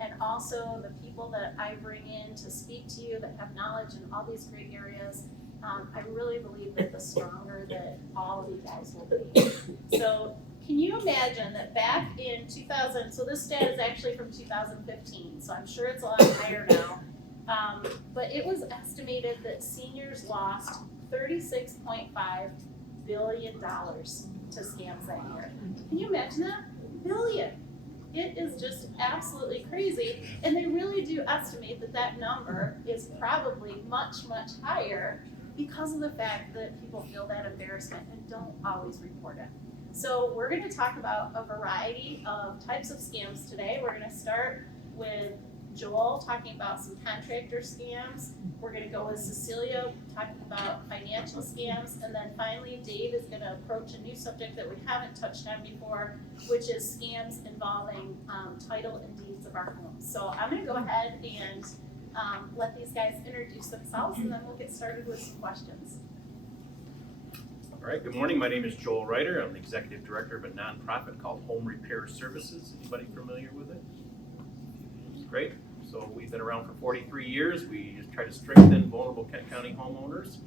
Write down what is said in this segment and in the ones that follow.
and also the people that I bring in to speak to you that have knowledge in all these great areas, I really believe that the stronger that all of you guys will be. So can you imagine that back in 2000, so this stat is actually from 2015, so I'm sure it's a lot higher now, but it was estimated that seniors lost $36.5 billion to scams that year. Can you imagine that? Billion. It is just absolutely crazy, and they really do estimate that that number is probably much, much higher because of the fact that people feel that embarrassment and don't always report it. So we're going to talk about a variety of types of scams today. We're going to start with Joel talking about some contractor scams. We're going to go with Cecilia talking about financial scams. And then finally, Dave is going to approach a new subject that we haven't touched on before, which is scams involving title and deeds of our homes. So I'm going to go ahead and let these guys introduce themselves, and then we'll get started with some questions. All right, good morning. My name is Joel Ruiter. I'm the executive director of a nonprofit called Home Repair Services. Anybody familiar with it? Great. So we've been around for 43 years. We try to strengthen vulnerable Kent County homeowners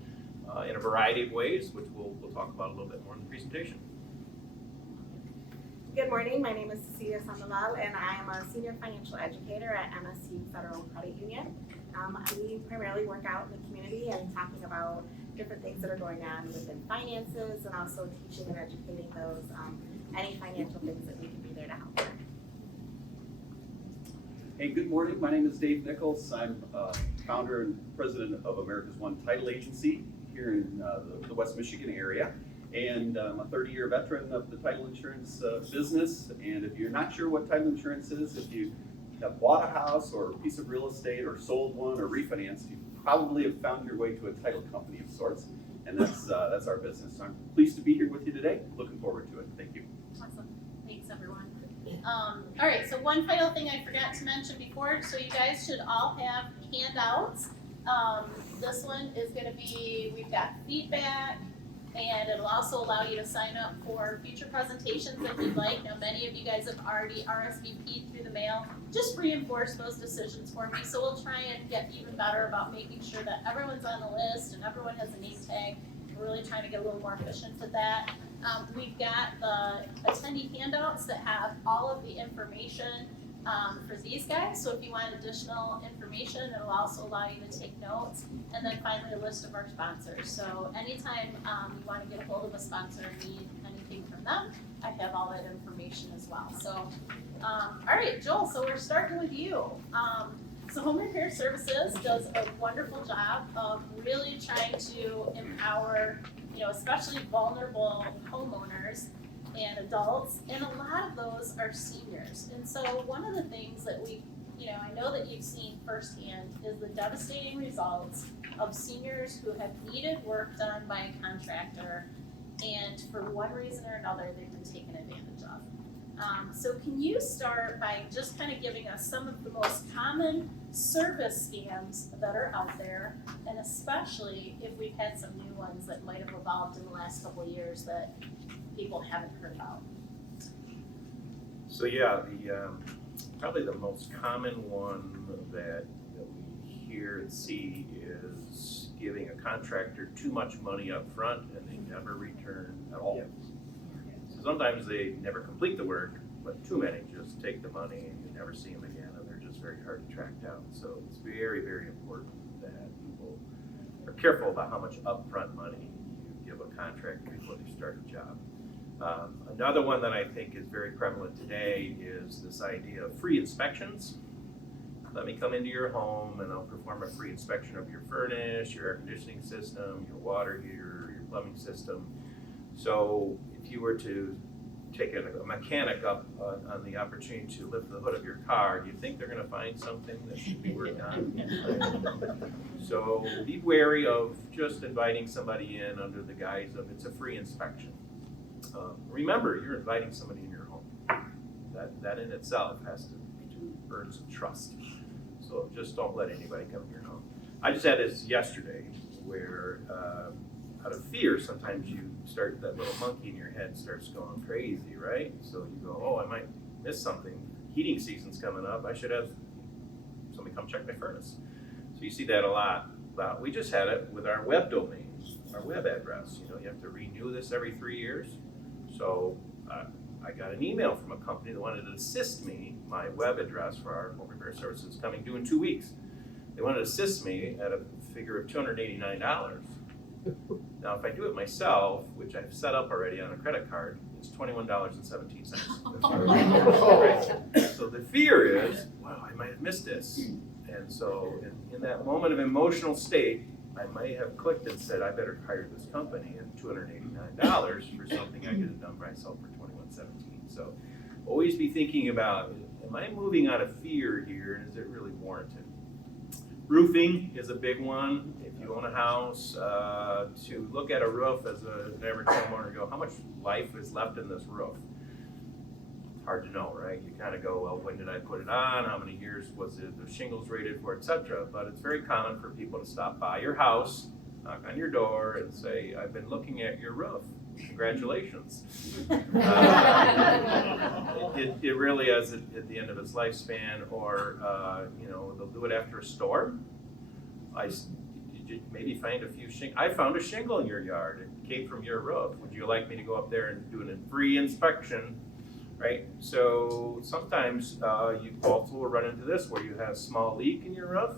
in a variety of ways, which we'll talk about a little bit more in the presentation. Good morning, my name is Cecilia Sandoval, and I am a senior financial educator at MSU Federal Credit Union. We primarily work out in the community and talking about different things that are going on within finances, and also teaching and educating those any financial things that we can be there to help with. Hey, good morning. My name is Dave Nicols. I'm founder and president of America's One Title Agency here in the West Michigan area. And I'm a 30-year veteran of the title insurance business. And if you're not sure what title insurance is, if you have bought a house or a piece of real estate or sold one or refinanced, you probably have found your way to a title company of sorts. And that's our business. So I'm pleased to be here with you today. Looking forward to it. Thank you. Awesome. Thanks, everyone. All right, so one final thing I forgot to mention before, so you guys should all have handouts. This one is going to be, we've got feedback, and it'll also allow you to sign up for future presentations if you'd like. Now, many of you guys have already RSVP'd through the mail. Just reinforce those decisions for me, so we'll try and get even better about making sure that everyone's on the list and everyone has a name tag. We're really trying to get a little more efficient at that. We've got the attendee handouts that have all of the information for these guys. So if you want additional information, it'll also allow you to take notes. And then finally, a list of our sponsors. So anytime you want to get a hold of a sponsor and need anything from them, I have all that information as well. So, all right, Joel, so we're starting with you. So Home Repair Services does a wonderful job of really trying to empower, especially vulnerable homeowners and adults, and a lot of those are seniors. And so one of the things that I know that you've seen firsthand is the devastating results of seniors who have needed work done by a contractor, and for one reason or another, they've been taken advantage of. So can you start by just kind of giving us some of the most common service scams that are out there, and especially if we've had some new ones that might have evolved in the last couple of years that people haven't heard about? So yeah, probably the most common one that we hear and see is giving a contractor too much money up front and they never return at all. Yep. So sometimes they never complete the work, but too many just take the money and you never see them again, and they're just very hard to track down. So it's very, very important that people are careful about how much upfront money you give a contractor before they start a job. Another one that I think is very prevalent today is this idea of free inspections. Let me come into your home and I'll perform a free inspection of your furnace, your air conditioning system, your water heater, your plumbing system. So if you were to take a mechanic up on the opportunity to lift the hood of your car, do you think they're going to find something that should be worked on? So be wary of just inviting somebody in under the guise of it's a free inspection. Remember, you're inviting somebody in your home. That in itself has to earn some trust. So just don't let anybody come in your home. I just had this yesterday where out of fear, sometimes you that little monkey in your head starts going crazy, right? So you go, oh, I might miss something. heating season's coming up, I should have somebody come check my furnace. So you see that a lot. But we just had it with our web domain, our web address. You know, you have to renew this every 3 years. So I got an email from a company that wanted to assist me, my web address for our home repair services coming due in 2 weeks. They wanted to assist me at a figure of $289. Now, if I do it myself, which I've set up already on a credit card, it's $21.17. Right? So the fear is, wow, I might have missed this. And so in that moment of emotional state, I might have clicked and said, I better hire this company at $289 for something I could have done myself for $21.17. So always be thinking about, am I moving out of fear here, and is it really warranted? Roofing is a big one. If you own a house, to look at a roof as an average homeowner and go, how much life is left in this roof? Hard to know, right? You kind of go, well, when did I put it on? How many years was it the shingles rated for, etc. But it's very common for people to stop by your house, knock on your door, and say, I've been looking at your roof. Congratulations. It really is at the end of its lifespan, or you know, they'll do it after a storm. You maybe find a few shingles. I found a shingle in your yard. It came from your roof. Would you like me to go up there and do a free inspection? Right? So sometimes you also will run into this where you have a small leak in your roof,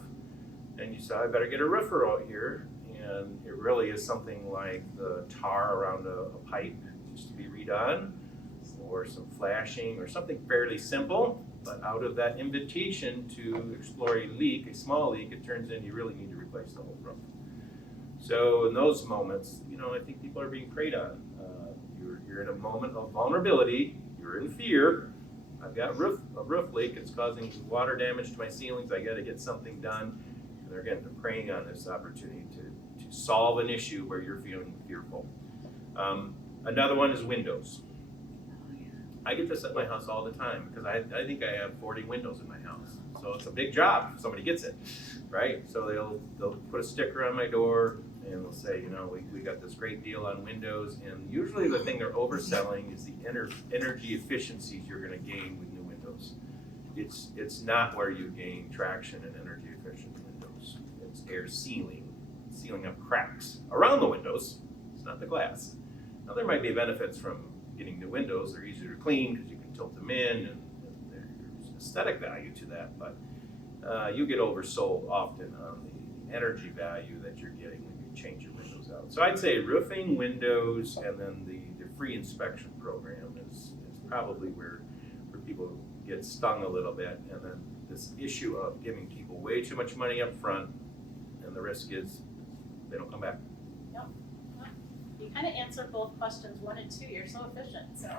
and you say, I better get a roofer out here. And it really is something like the tar around a pipe needs to be redone, or some flashing, or something fairly simple. But out of that invitation to explore a leak, a small leak, it turns in you really need to replace the whole roof. So in those moments, you know, I think people are being preyed on. You're in a moment of vulnerability. You're in fear. I've got a roof leak. It's causing water damage to my ceilings. I got to get something done. And they're preying on this opportunity to solve an issue where you're feeling fearful. Another one is windows. I get this at my house all the time because I think I have 40 windows in my house. So it's a big job if somebody gets it, right? So they'll put a sticker on my door and they'll say, you know, we got this great deal on windows. And usually the thing they're overselling is the energy efficiencies you're going to gain with new windows. It's not where you gain traction and energy efficient windows. It's air sealing up cracks around the windows. It's not the glass. Now there might be benefits from getting new windows. They're easier to clean because you can tilt them in, and there's aesthetic value to that. But you get oversold often on the energy value that you're getting when you change your windows out. So I'd say roofing, windows, and then the free inspection program is probably where people get stung a little bit. And then this issue of giving people way too much money up front, and the risk is they don't come back. Yep. You kind of answered both questions 1 and 2. You're so efficient. So,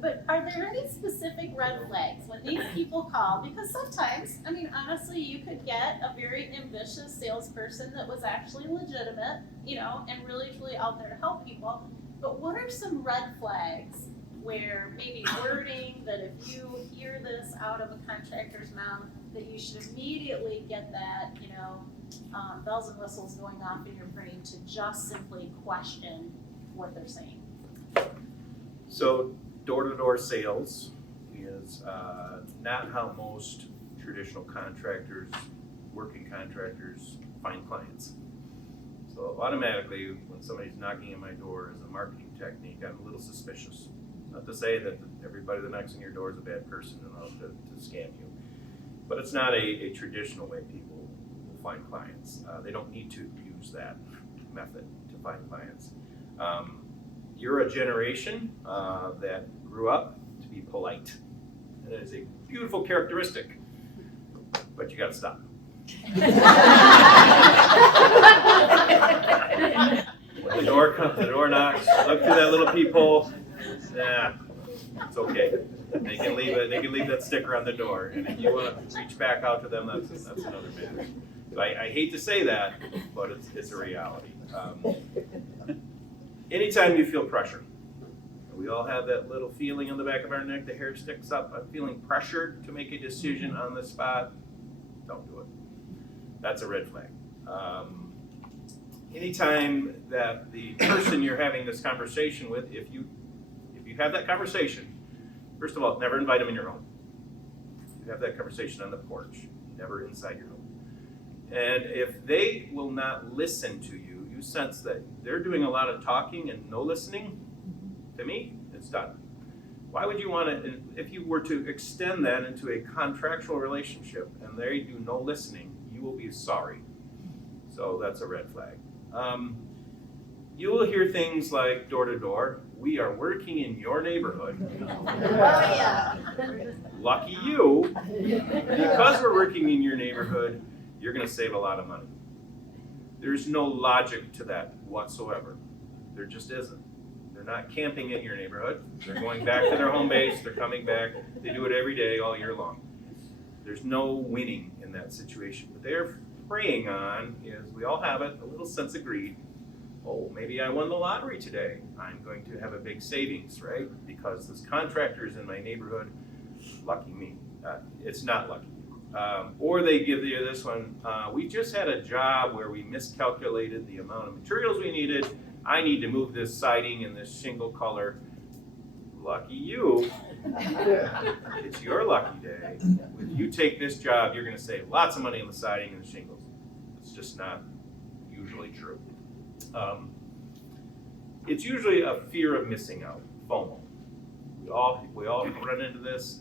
but are there any specific red flags when these people call? Because sometimes, I mean, honestly, you could get a very ambitious salesperson that was actually legitimate, you know, and really truly out there to help people. But what are some red flags where maybe wording that if you hear this out of a contractor's mouth, that you should immediately get that, you know, bells and whistles going off in your brain to just simply question what they're saying? So door-to-door sales is not how most traditional contractors, working contractors, find clients. So automatically, when somebody's knocking on my door as a marketing technique, I'm a little suspicious. Not to say that everybody that knocks on your door is a bad person and out to scam you, but it's not a traditional way people will find clients. They don't need to use that method to find clients. You're a generation that grew up to be polite, and it is a beautiful characteristic, but you gotta stop. When the door knocks, look through that little peephole. Nah, it's okay. They can leave that sticker on the door, and if you want to reach back out to them, that's another matter. So I hate to say that, but it's a reality. Anytime you feel pressure, we all have that little feeling on the back of our neck, the hair sticks up. I'm feeling pressured to make a decision on the spot. Don't do it. That's a red flag. Anytime that the person you're having this conversation with, if you have that conversation First of all, never invite them in your home. You have that conversation on the porch, never inside your home. And if they will not listen to you, you sense that they're doing a lot of talking and no listening, to me, it's done. Why would you want to, if you were to extend that into a contractual relationship and they do no listening, you will be sorry. So that's a red flag. You will hear things like door to door, we are working in your neighborhood. Oh, yeah. Lucky you, because we're working in your neighborhood, you're going to save a lot of money. There's no logic to that whatsoever. There just isn't. They're not camping in your neighborhood. They're going back to their home base. They're coming back. They do it every day, all year long. There's no winning in that situation. What they're preying on is, we all have it, a little sense of greed. Oh, maybe I won the lottery today. I'm going to have a big savings, right? Because this contractor is in my neighborhood. Lucky me. It's not lucky. Or they give you this one, we just had a job where we miscalculated the amount of materials we needed. I need to move this siding in this shingle color. Lucky you. It's your lucky day. When you take this job, you're going to save lots of money on the siding and the shingles. It's just not usually true. It's usually a fear of missing out, FOMO. We all run into this.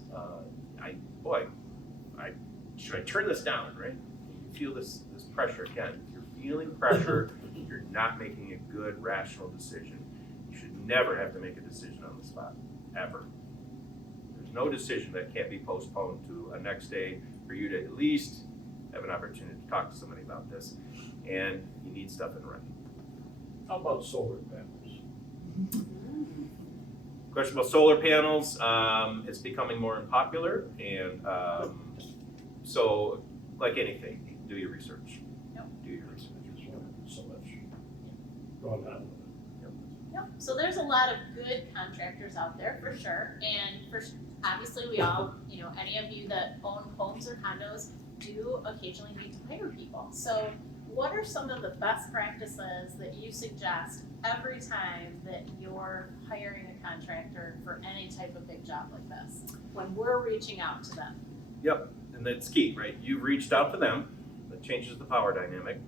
Should I turn this down, right? You feel this pressure again. If you're feeling pressure, you're not making a good, rational decision. You should never have to make a decision on the spot, ever. There's no decision that can't be postponed to a next day for you to at least have an opportunity to talk to somebody about this. And you need stuff in writing. How about solar panels? Question about solar panels, it's becoming more unpopular, and so, like anything, do your research. Yep. Do your research. So much going on with it. Yep. So there's a lot of good contractors out there for sure, and obviously we all, any of you that own homes or condos do occasionally need to hire people. So what are some of the best practices that you suggest every time that you're hiring a contractor for any type of big job like this, when we're reaching out to them? Yep, and that's key, right? You've reached out to them, that changes the power dynamic.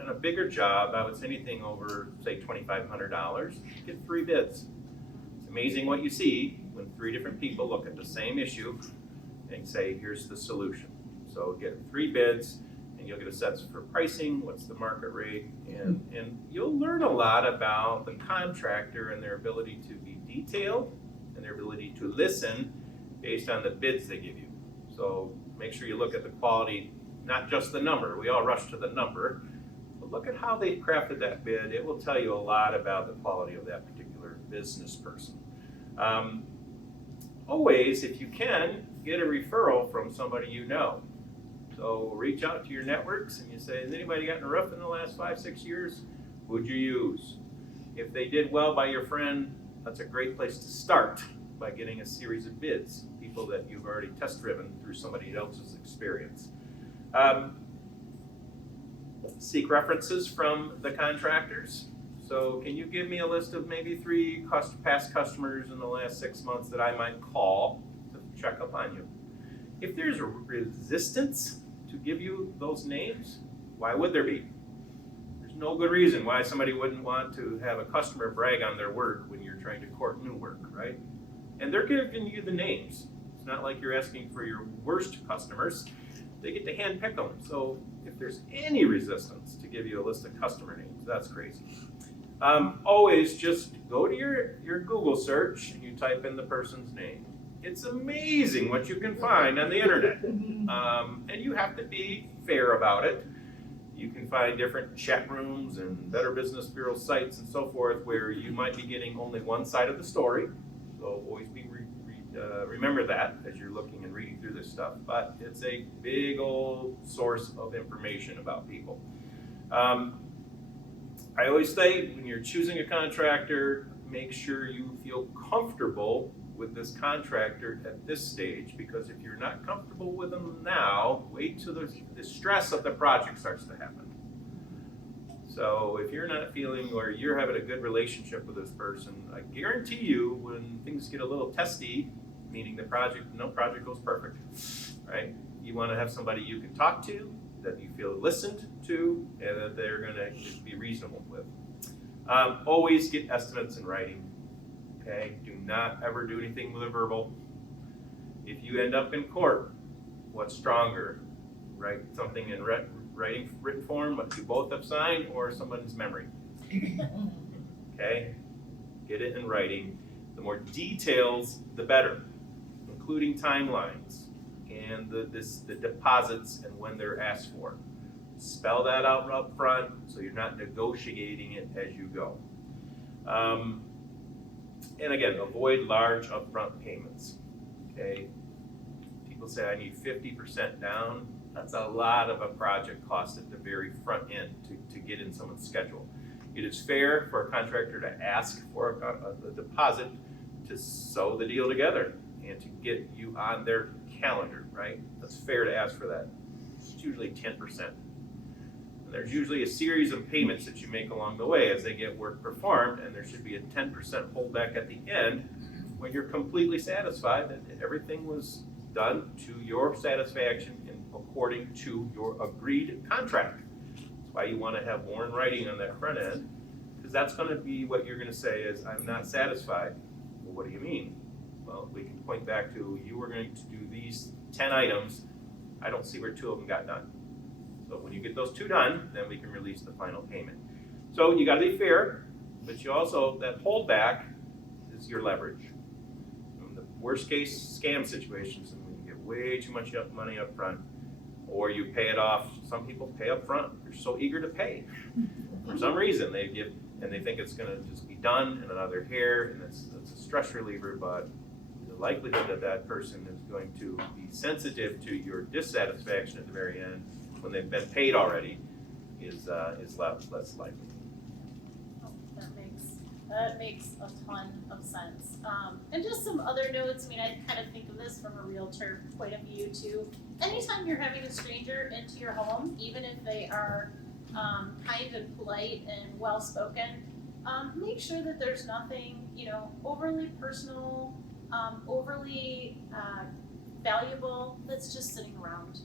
And a bigger job, I would say anything over, say, $2,500, get 3 bids. It's amazing what you see when 3 different people look at the same issue and say, here's the solution. So get 3 bids, and you'll get a sense for pricing, what's the market rate, and you'll learn a lot about the contractor and their ability to be detailed and their ability to listen based on the bids they give you. So make sure you look at the quality, not just the number. We all rush to the number, but look at how they crafted that bid. It will tell you a lot about the quality of that particular business person. Always, if you can, get a referral from somebody you know. So reach out to your networks and you say, has anybody gotten a roof in the last 5-6 years? Who'd you use? If they did well by your friend, that's a great place to start by getting a series of bids, people that you've already test driven through somebody else's experience. Seek references from the contractors. So can you give me a list of maybe 3 past customers in the last 6 months that I might call to check up on you? If there's a resistance to give you those names, why would there be? There's no good reason why somebody wouldn't want to have a customer brag on their work when you're trying to court new work, right? And they're giving you the names. It's not like you're asking for your worst customers. They get to handpick them. So if there's any resistance to give you a list of customer names, that's crazy. Always just go to your Google search and you type in the person's name. It's amazing what you can find on the internet. And you have to be fair about it. You can find different chat rooms and Better Business Bureau sites and so forth where you might be getting only one side of the story. So always remember that as you're looking and reading through this stuff. But it's a big old source of information about people. I always say when you're choosing a contractor, make sure you feel comfortable with this contractor at this stage, because if you're not comfortable with them now, wait till the stress of the project starts to happen. So if you're not feeling or you're having a good relationship with this person, I guarantee you when things get a little testy, meaning no project goes perfect, right? You want to have somebody you can talk to, that you feel listened to, and that they're going to be reasonable with. Always get estimates in writing, okay? Do not ever do anything with a verbal. If you end up in court, what's stronger? Write something in written form, what you both have signed, or someone's memory. Okay? Get it in writing. The more details, the better, including timelines and the deposits and when they're asked for. Spell that out up front so you're not negotiating it as you go. And again, avoid large upfront payments. Okay? People say I need 50% down. That's a lot of a project cost at the very front end to get in someone's schedule. It is fair for a contractor to ask for a deposit to sew the deal together and to get you on their calendar, right? That's fair to ask for that. It's usually 10%. And there's usually a series of payments that you make along the way as they get work performed, and there should be a 10% holdback at the end when you're completely satisfied that everything was done to your satisfaction and according to your agreed contract. That's why you want to have more in writing on that front end, because that's going to be what you're going to say is, I'm not satisfied. Well, what do you mean? Well, we can point back to, you were going to do these 10 items. I don't see where 2 of them got done. So when you get those 2 done, then we can release the final payment. So you got to be fair, but you also, that holdback is your leverage. In the worst case scam situations, and when you get way too much money up front, or you pay it off. Some people pay up front. They're so eager to pay. For some reason, they give, and they think it's going to just be done in another hair, and it's a stress reliever, but the likelihood that that person is going to be sensitive to your dissatisfaction at the very end when they've been paid already is less likely. Oh, that makes a ton of sense. And just some other notes, I mean, I kind of think of this from a realtor point of view too. Anytime you're having a stranger into your home, even if they are kind and polite and well-spoken, make sure that there's nothing, overly personal, overly valuable that's just sitting around.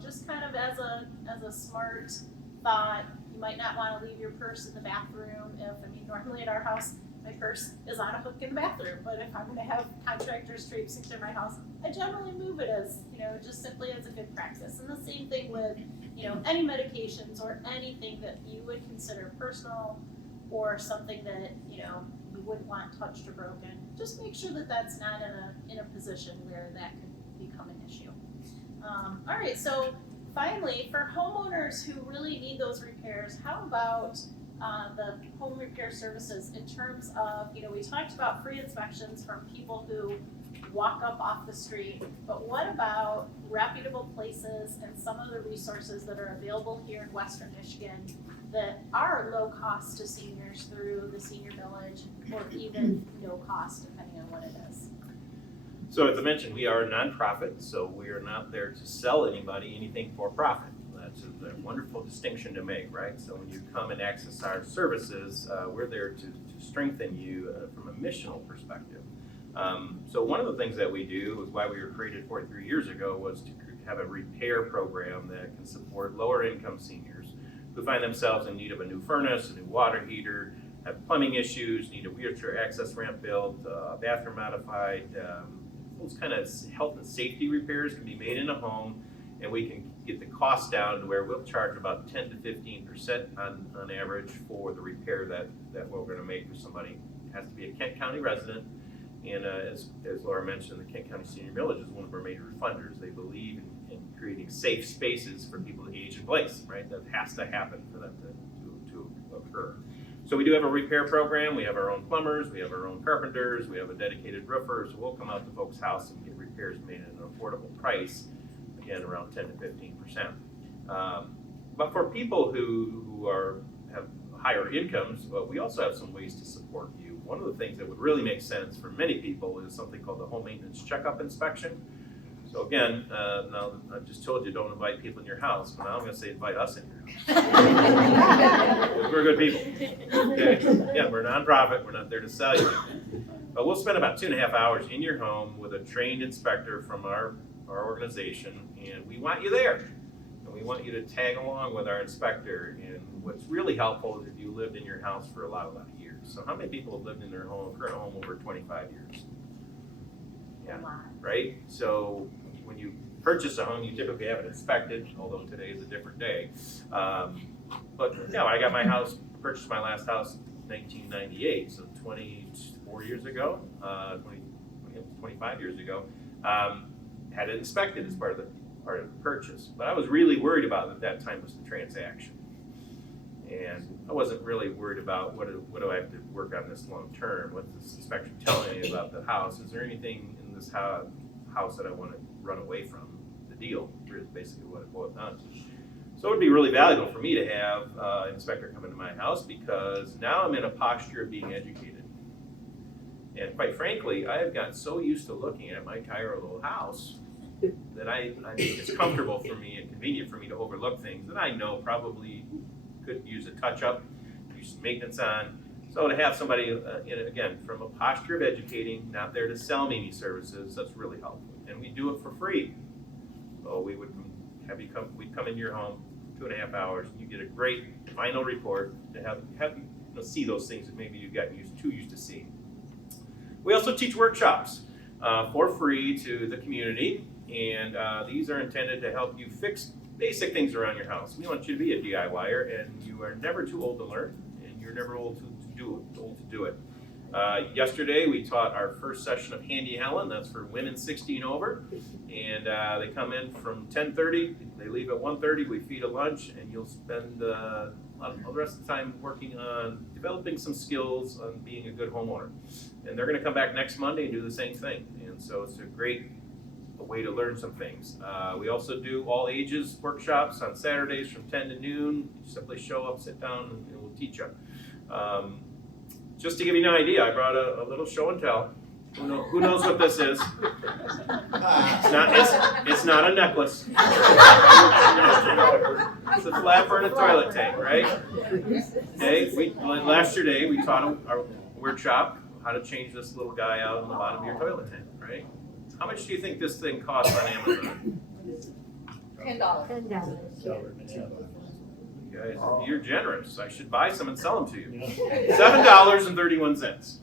Just kind of as a smart thought, you might not want to leave your purse in the bathroom normally at our house, my purse is on a hook in the bathroom, but if I'm going to have contractors traipsing through my house, I generally move it as, just simply as a good practice. And the same thing with, any medications or anything that you would consider personal or something that, you wouldn't want touched or broken. Just make sure that that's not in a position where that could become an issue. All right, so finally, for homeowners who really need those repairs, how about the home repair services in terms of, we talked about free inspections from people who walk up off the street, but what about reputable places and some of the resources that are available here in Western Michigan that are low cost to seniors through the senior village, or even no cost depending on what it is? So as I mentioned, we are a nonprofit, so we are not there to sell anybody anything for profit. That's a wonderful distinction to make, right? So when you come and access our services, we're there to strengthen you from a missional perspective. So one of the things that we do, is why we were created 43 years ago, was to have a repair program that can support lower income seniors who find themselves in need of a new furnace, a new water heater, have plumbing issues, need a wheelchair access ramp built, bathroom modified. Those kind of health and safety repairs can be made in a home, and we can get the cost down to where we'll charge about 10 to 15% on average for the repair that we're going to make for somebody. It has to be a Kent County resident, and as Laura mentioned, the Kent County Senior Village is one of our major funders. They believe in creating safe spaces for people to age in place, right? That has to happen for that to occur. So we do have a repair program. We have our own plumbers, we have our own carpenters, we have a dedicated roofer. So we'll come out to folks' house and get repairs made at an affordable price, again around 10 to 15%. But for people who have higher incomes, we also have some ways to support you. One of the things that would really make sense for many people is something called the home maintenance checkup inspection. So again, now I've just told you don't invite people in your house, but now I'm gonna say invite us in your house. We're good people. Okay? Again, we're a nonprofit, we're not there to sell you anything. But we'll spend about 2.5 hours in your home with a trained inspector from our organization, and we want you there. And we want you to tag along with our inspector. And what's really helpful is if you lived in your house for a lot of years. So how many people have lived in their current home over 25 years? Yeah, right? So when you purchase a home, you typically have it inspected, although today is a different day. But yeah, I got my house, purchased my last house in 1998, so 24 years ago, 25 years ago, had it inspected as part of the purchase. But I was really worried about at that time was the transaction. And I wasn't really worried about what do I have to work on this long term? What's this inspection telling me about the house? Is there anything in this house that I want to run away from? The deal is basically what it boiled down to. So it would be really valuable for me to have an inspector come into my house because now I'm in a posture of being educated. And quite frankly, I have gotten so used to looking at my tiny little house that it's comfortable for me and convenient for me to overlook things that I know probably could use a touch-up, use some maintenance on. So to have somebody, again, from a posture of educating, not there to sell me any services, that's really helpful. And we do it for free. So we would we'd come into your home, 2.5 hours, and you get a great final report to have you see those things that maybe you've gotten too used to seeing. We also teach workshops for free to the community, and these are intended to help you fix basic things around your house. We want you to be a DIYer, and you are never too old to learn, and you're never old to do it. Yesterday, we taught our first session of Handy Helen. That's for women 16 over, and they come in from 10:30. They leave at 1:30. We feed a lunch, and you'll spend the rest of the time working on developing some skills on being a good homeowner. And they're going to come back next Monday and do the same thing. And so it's a great way to learn some things. We also do all ages workshops on Saturdays from 10 to noon. You simply show up, sit down, and we'll teach you. Just to give you an idea, I brought a little show and tell. Who knows what this is? It's not a necklace. It's a flapper and a toilet tank, right? Okay. Last year we taught our workshop how to change this little guy out on the bottom of your toilet tank, right? How much do you think this thing costs on Amazon? $10. You guys, you're generous. I should buy some and sell them to you. $7.31.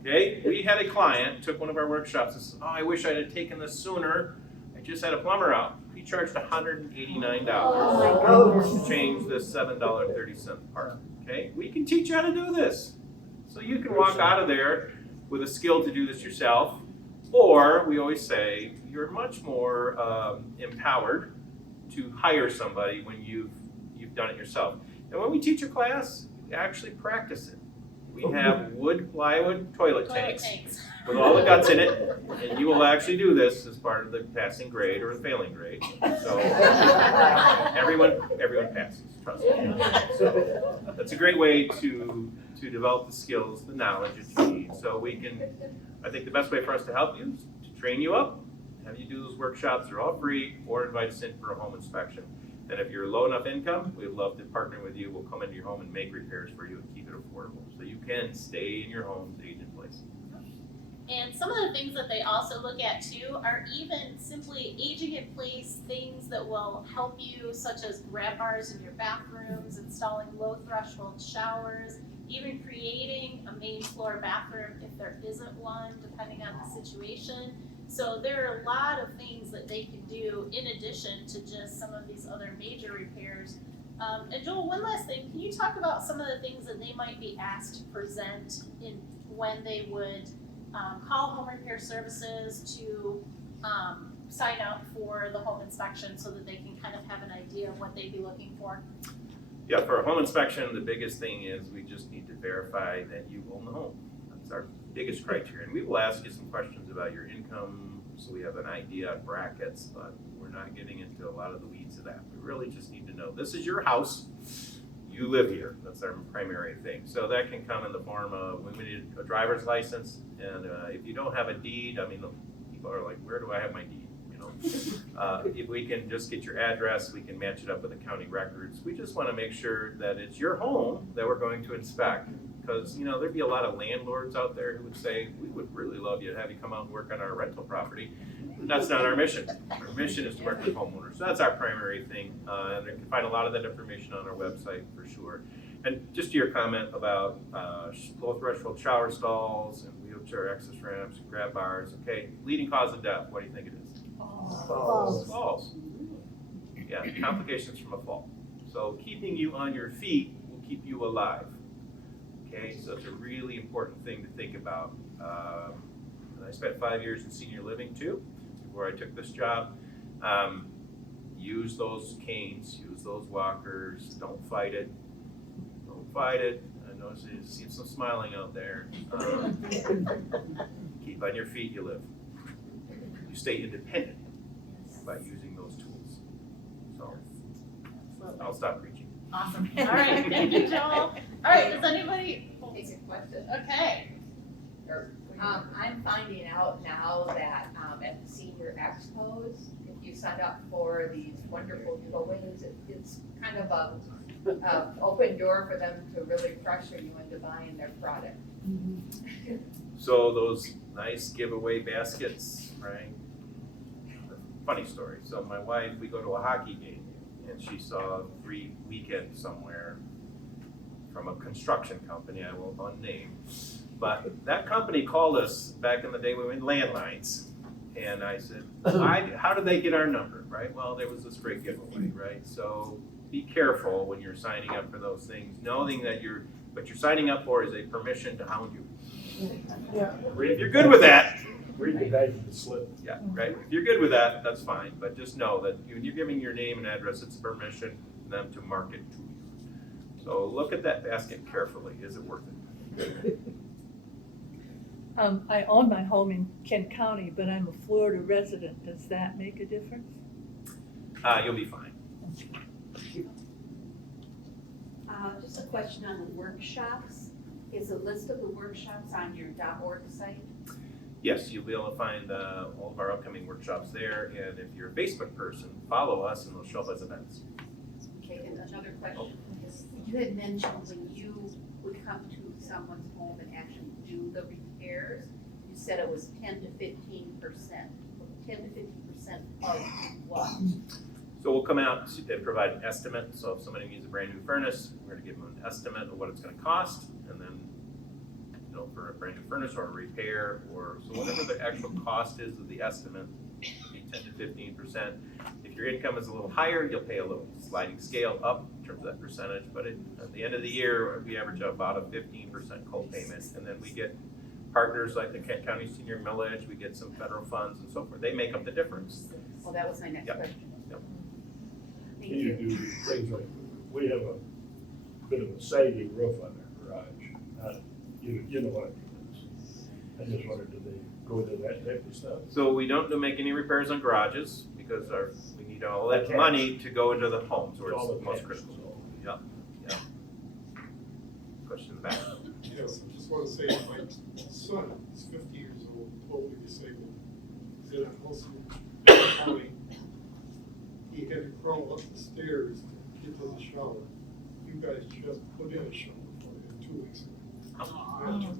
Okay, we had a client took one of our workshops and said, "Oh, I wish I'd have taken this sooner. I just had a plumber out." He charged $189 to change this $7.30 part. Okay, we can teach you how to do this, so you can walk out of there with a skill to do this yourself. Or we always say you're much more empowered to hire somebody when you've done it yourself. And when we teach a class, we actually practice it. We have plywood toilet tanks with all the guts in it, and you will actually do this as part of the passing grade or the failing grade. So everyone passes, trust me. So that's a great way to develop the skills, the knowledge that you need. So I think the best way for us to help you is to train you up, have you do those workshops. They're all free, or invite us in for a home inspection. And if you're low enough income, we'd love to partner with you. We'll come into your home and make repairs for you and keep it affordable, so you can stay in your home's age in place. And some of the things that they also look at too are even simply aging in place things that will help you, such as grab bars in your bathrooms, installing low threshold showers, even creating a main floor bathroom if there isn't one, depending on the situation. So there are a lot of things that they can do in addition to just some of these other major repairs. And Joel, one last thing, can you talk about some of the things that they might be asked to present when they would call home repair services to sign up for the home inspection so that they can kind of have an idea of what they'd be looking for? Yeah, for a home inspection, the biggest thing is we just need to verify that you own the home. That's our biggest criteria. And we will ask you some questions about your income, so we have an idea of brackets, but we're not getting into a lot of the weeds of that. We really just need to know this is your house. You live here. That's our primary thing. So that can come in the form of we need a driver's license, and if you don't have a deed, I mean, people are like, where do I have my deed? You know, If we can just get your address, we can match it up with the county records. We just want to make sure that it's your home that we're going to inspect. Because, you know, there'd be a lot of landlords out there who would say, we would really love you to have you come out and work on our rental property. That's not our mission. Our mission is to work with homeowners. So that's our primary thing. And you can find a lot of that information on our website for sure. And just to your comment about low threshold shower stalls and wheelchair access ramps and grab bars, okay, leading cause of death, what do you think it is? Falls. Yeah, complications from a fall. So keeping you on your feet will keep you alive. Okay, so it's a really important thing to think about. And I spent 5 years in senior living too, before I took this job. Use those canes, use those walkers, don't fight it. Don't fight it. I noticed you see some smiling out there. Keep on your feet, you live. You stay independent by using those tools. So I'll stop preaching. Awesome. All right, thank you, Joel. All right, does anybody? Take a question. Okay. I'm finding out now that at the senior expos, if you sign up for these wonderful giveaways, it's kind of a open door for them to really pressure you into buying their product. So those nice giveaway baskets, right? Funny story. So my wife, we go to a hockey game, and she saw a free weekend somewhere from a construction company I won't unname. But that company called us back in the day when we had landlines. And I said, how did they get our number, right? Well, there was this great giveaway, right? So be careful when you're signing up for those things, knowing that what you're signing up for is a permission to hound you. Yeah. If you're good with that, Read the back of the slip. yeah, right. If you're good with that, that's fine. But just know that when you're giving your name and address, it's permission for them to market to you. So look at that basket carefully. Is it worth it? I own my home in Kent County, but I'm a Florida resident. Does that make a difference? You'll be fine. Just a question on the workshops. Is a list of the workshops on your .org site? Yes, you'll be able to find all of our upcoming workshops there. And if you're a Facebook person, follow us and they'll show up as events. Okay, and another question is, you had mentioned when you would come to someone's home and actually do the repairs, you said it was 10 to 15%. 10 to 15% of what? So we'll come out and provide an estimate. So if somebody needs a brand new furnace, we're gonna give them an estimate of what it's gonna cost. And then, you know, for a brand new furnace or a repair so whatever the actual cost is of the estimate, it'll be 10 to 15%. If your income is a little higher, you'll pay a little sliding scale up in terms of that percentage. But at the end of the year, we average about a 15% co-payment. And then we get partners like the Kent County Senior Millage, we get some federal funds and so forth. They make up the difference. Well, that was my next Yep. question. Yep. Thank You you. do things like, we have a bit of a sagging roof on our garage. You know what I mean. I just wondered, do they go into that type of stuff? So we don't make any repairs on garages because we need all that Okay. money to go into the homes where All it's the most tax, critical. so. Yep, yep. Question in the back. Yes, I just want to say, my son is 50 years old, totally disabled. He's in a house in county. He had to crawl up the stairs to get to the shower. You guys just put in a shower for him 2 weeks ago. That's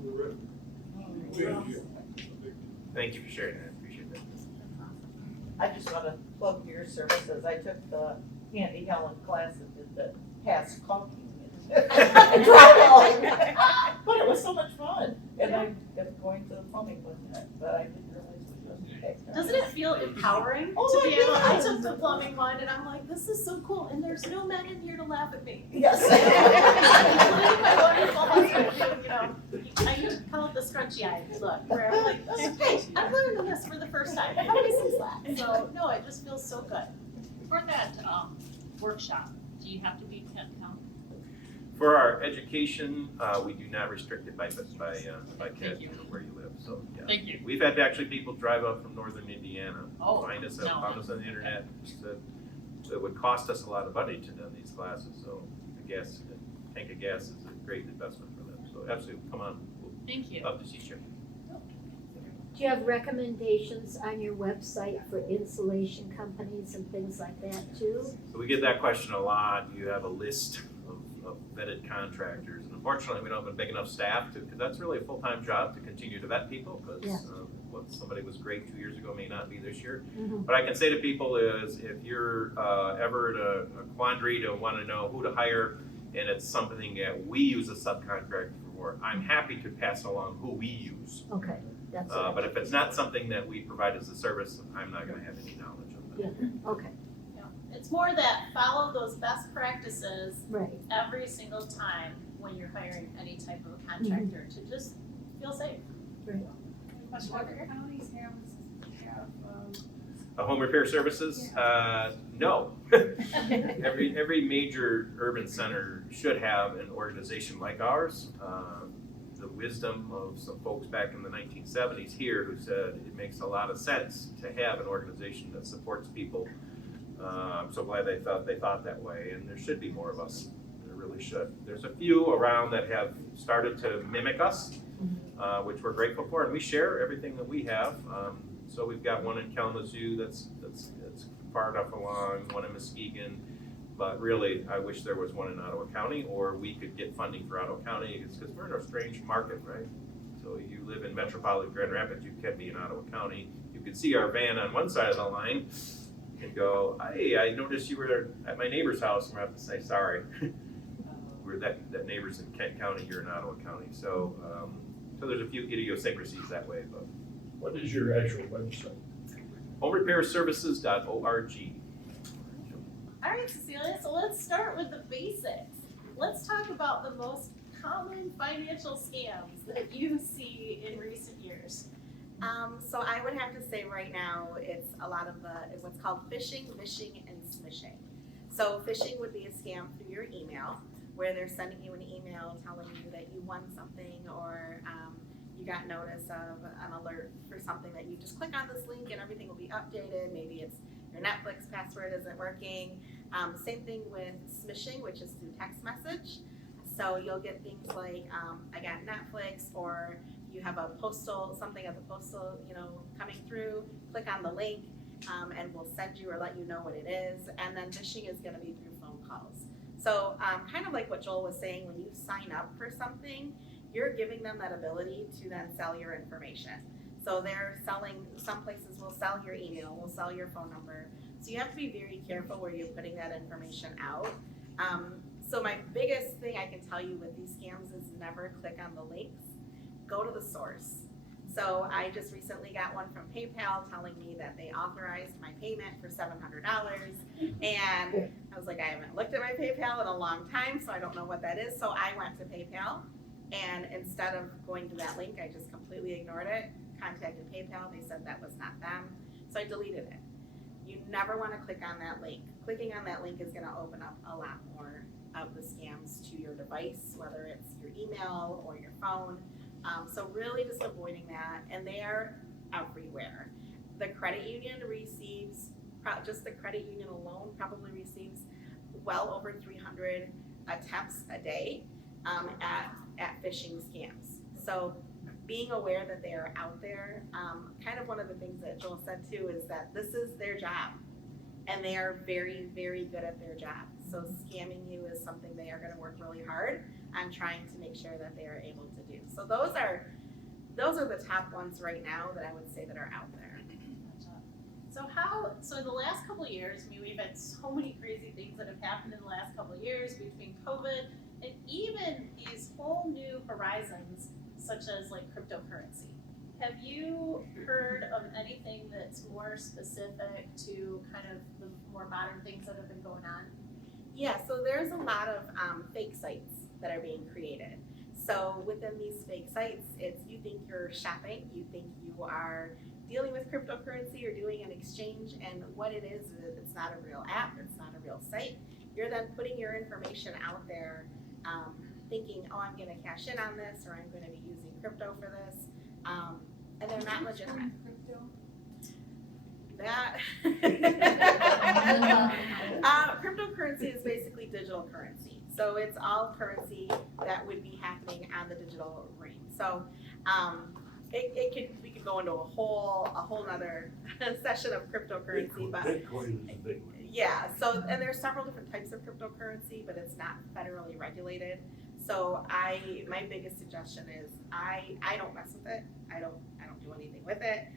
terrific. Big deal. It's a big deal. Thank you for sharing that, appreciate that. I just want to plug your services. I took the Andy Helen class and did the past caulking and drywalling. But it was so much fun. And I kept going to the plumbing with that, but I didn't realize it was just okay. Doesn't it feel empowering Oh to my be able? I goodness. took the plumbing one, and I'm like, this is so cool, and there's no men in here to laugh at me. Yes. Including my wonderful husband, who, I call it the scrunchy eye look, where I'm like, oh, hey, I'm learning this for the first time. How do you that? So no, it just feels so good. For that workshop, do you have to be Kent County? For our education, we do not restrict it by Thank you. where you live, so, yeah. Thank you. We've had actually people drive up from northern Indiana, Oh, find us, no. found us on the internet, so it would cost us a lot of money to do these classes, so the tank of gas is a great investment for them, so absolutely, come on, Thank you. we'll love to see you. Do you have recommendations on your website for insulation companies and things like that too? So we get that question a lot. Do you have a list of vetted contractors? And unfortunately, we don't have a big enough staff to, because that's really a full-time job to continue to vet people, because Yeah. what somebody was great 2 years ago may not be this year. Mhm. What I can say to people is, if you're ever in a quandary to want to know who to hire, and it's something that we use a subcontractor for, I'm happy to pass along who we use. Okay, that's But if it's not something that we provide as a service, I'm not gonna have any knowledge of it. Yeah, okay, It's more that follow those best practices right. every single time when you're hiring any type of contractor to just feel safe. Question over here. Counties have, Home repair services? No. Every major urban center should have an organization like ours. The wisdom of some folks back in the 1970s here who said it makes a lot of sense to have an organization that supports people. I'm so glad they thought that way, and there should be more of us. There really should. There's a few around that have started to mimic us, which we're grateful for, and we share everything that we have. So we've got one in Kalamazoo that's far enough along, one in Muskegon, but really, I wish there was one in Ottawa County, or we could get funding for Ottawa County. It's because we're in a strange market, right? So you live in metropolitan Grand Rapids, you can be in Ottawa County. You can see our van on one side of the line and go, hey, I noticed you were at my neighbor's house, and we have to say, sorry. We're that neighbor's in Kent County, you're in Ottawa County. So, so there's a few idiosyncrasies that way, but. What is your actual website? homerepairservices.org. All right, Cecilia, so let's start with the basics. Let's talk about the most common financial scams that you see in recent years. So I would have to say right now, it's a lot of what's called phishing, vishing, and smishing. So phishing would be a scam through your email, where they're sending you an email telling you that you won something, or you got notice of an alert for something that you just click on this link and everything will be updated. Maybe it's your Netflix password isn't working. Same thing with smishing, which is through text message. So you'll get things like, I got Netflix, or you have a something at the postal, coming through, click on the link, and we'll send you or let you know what it is. And then phishing is gonna be through phone calls. So kind of like what Joel was saying, when you sign up for something, you're giving them that ability to then sell your information. So they're selling, some places will sell your email, will sell your phone number. So you have to be very careful where you're putting that information out. So my biggest thing I can tell you with these scams is never click on the links, go to the source. So I just recently got one from PayPal telling me that they authorized my payment for $700. And I was like, I haven't looked at my PayPal in a long time, so I don't know what that is. So I went to PayPal, and instead of going to that link, I just completely ignored it, contacted PayPal, they said that was not them, so I deleted it. You never wanna click on that link. Clicking on that link is gonna open up a lot more of the scams to your device, whether it's your email or your phone. So really just avoiding that, and they are everywhere. The credit union receives, just the credit union alone probably receives well over 300 attempts a day at phishing scams. So being aware that they are out there, kind of one of the things that Joel said too is that this is their job, and they are very, very good at their job. So scamming you is something they are gonna work really hard on trying to make sure that they are able to do. So those are the top ones right now that I would say that are out there. So in the last couple of years, we've had so many crazy things that have happened in the last couple of years between COVID and even these whole new horizons, such as like cryptocurrency. Have you heard of anything that's more specific to kind of the more modern things that have been going on? Yeah, so there's a lot of fake sites that are being created. So within these fake sites, you think you're shopping, you think you are dealing with cryptocurrency or doing an exchange, and what it is it's not a real app, it's not a real site. You're then putting your information out there, thinking, oh, I'm gonna cash in on this, or I'm gonna be using crypto for this, and they're not legitimate. That cryptocurrency is basically digital currency. So it's all currency that would be happening on the digital realm. So we could go into a whole nother session of cryptocurrency, but Bitcoin is a big one. yeah, so, and there's several different types of cryptocurrency, but it's not federally regulated. So my biggest suggestion is I don't mess with it. I don't do anything with it.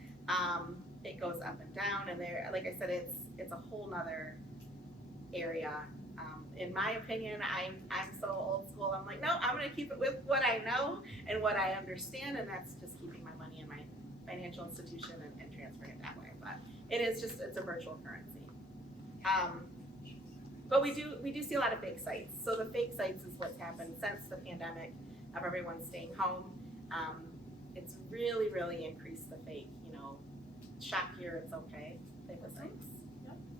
It goes up and down, and there, like I said, it's a whole nother area. In my opinion, I'm so old school. I'm like, no, I'm gonna keep it with what I know and what I understand, and that's just keeping my money in my financial institution and transferring it that way. But it's a virtual currency. But we do see a lot of fake sites. So the fake sites is what's happened since the pandemic of everyone staying home. It's really, really increased the fake, shop here, it's okay type of sites.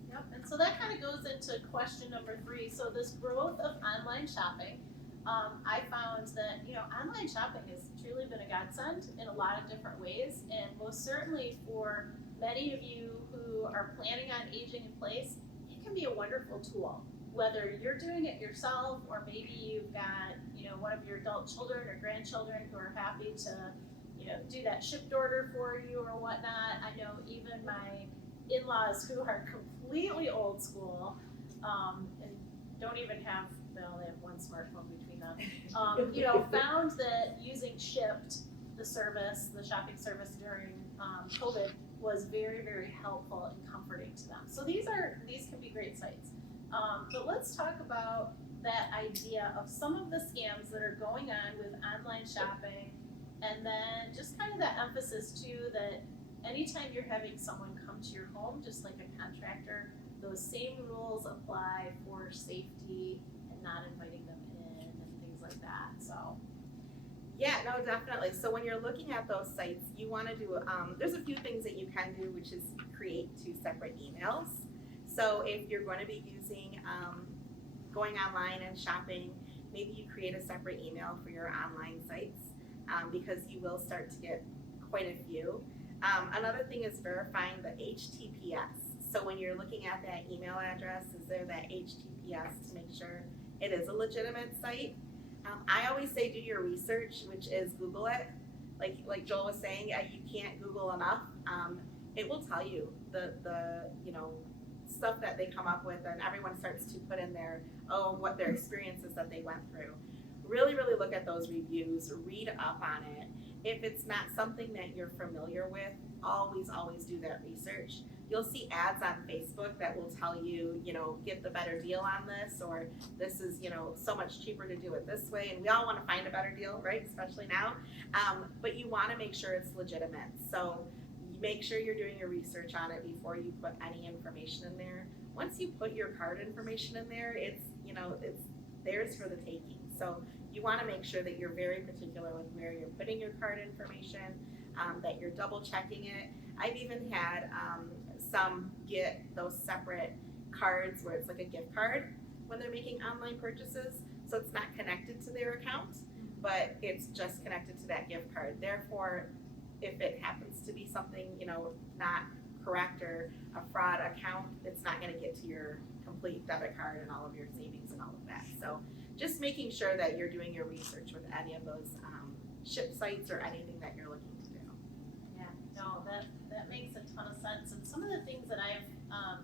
Yep, and so that kind of goes into question number 3. So this growth of online shopping, I found that, online shopping has truly been a godsend in a lot of different ways, and most certainly for many of you who are planning on aging in place, it can be a wonderful tool. Whether you're doing it yourself or maybe you've got, one of your adult children or grandchildren who are happy to, do that shipped order for you or whatnot. I know even my in-laws who are completely old school, and don't even have, well, they have one smartphone between them, found that using Shipped, the shopping service during COVID was very, very helpful and comforting to them. So these can be great sites. But let's talk about that idea of some of the scams that are going on with online shopping, and then just kind of that emphasis too that anytime you're having someone come to your home, just like a contractor, those same rules apply for safety and not inviting them in and things like that, so. Yeah, no, definitely. So when you're looking at those sites, you want to do, there's a few things that you can do, which is create 2 separate emails. So if you're going to be using, going online and shopping, maybe you create a separate email for your online sites, because you will start to get quite a few. Another thing is verifying the HTTPS. So when you're looking at that email address, is there that HTTPS to make sure it is a legitimate site? I always say do your research, which is Google it. Like Joel was saying, you can't Google enough. It will tell you the stuff that they come up with, and everyone starts to put in there, what their experiences that they went through. Really, really look at those reviews, read up on it. If it's not something that you're familiar with, always do that research. You'll see ads on Facebook that will tell you, get the better deal on this, or this is, so much cheaper to do it this way. And we all want to find a better deal, right? Especially now. But you want to make sure it's legitimate. So make sure you're doing your research on it before you put any information in there. Once you put your card information in there, it's theirs for the taking. So you want to make sure that you're very particular with where you're putting your card information, that you're double checking it. I've even had some get those separate cards where it's like a gift card when they're making online purchases. So it's not connected to their account, but it's just connected to that gift card. Therefore, if it happens to be something, not correct or a fraud account, it's not going to get to your complete debit card and all of your savings and all of that. So just making sure that you're doing your research with any of those ship sites or anything that you're looking to do. Yeah, no, that makes a ton of sense. And some of the things that I've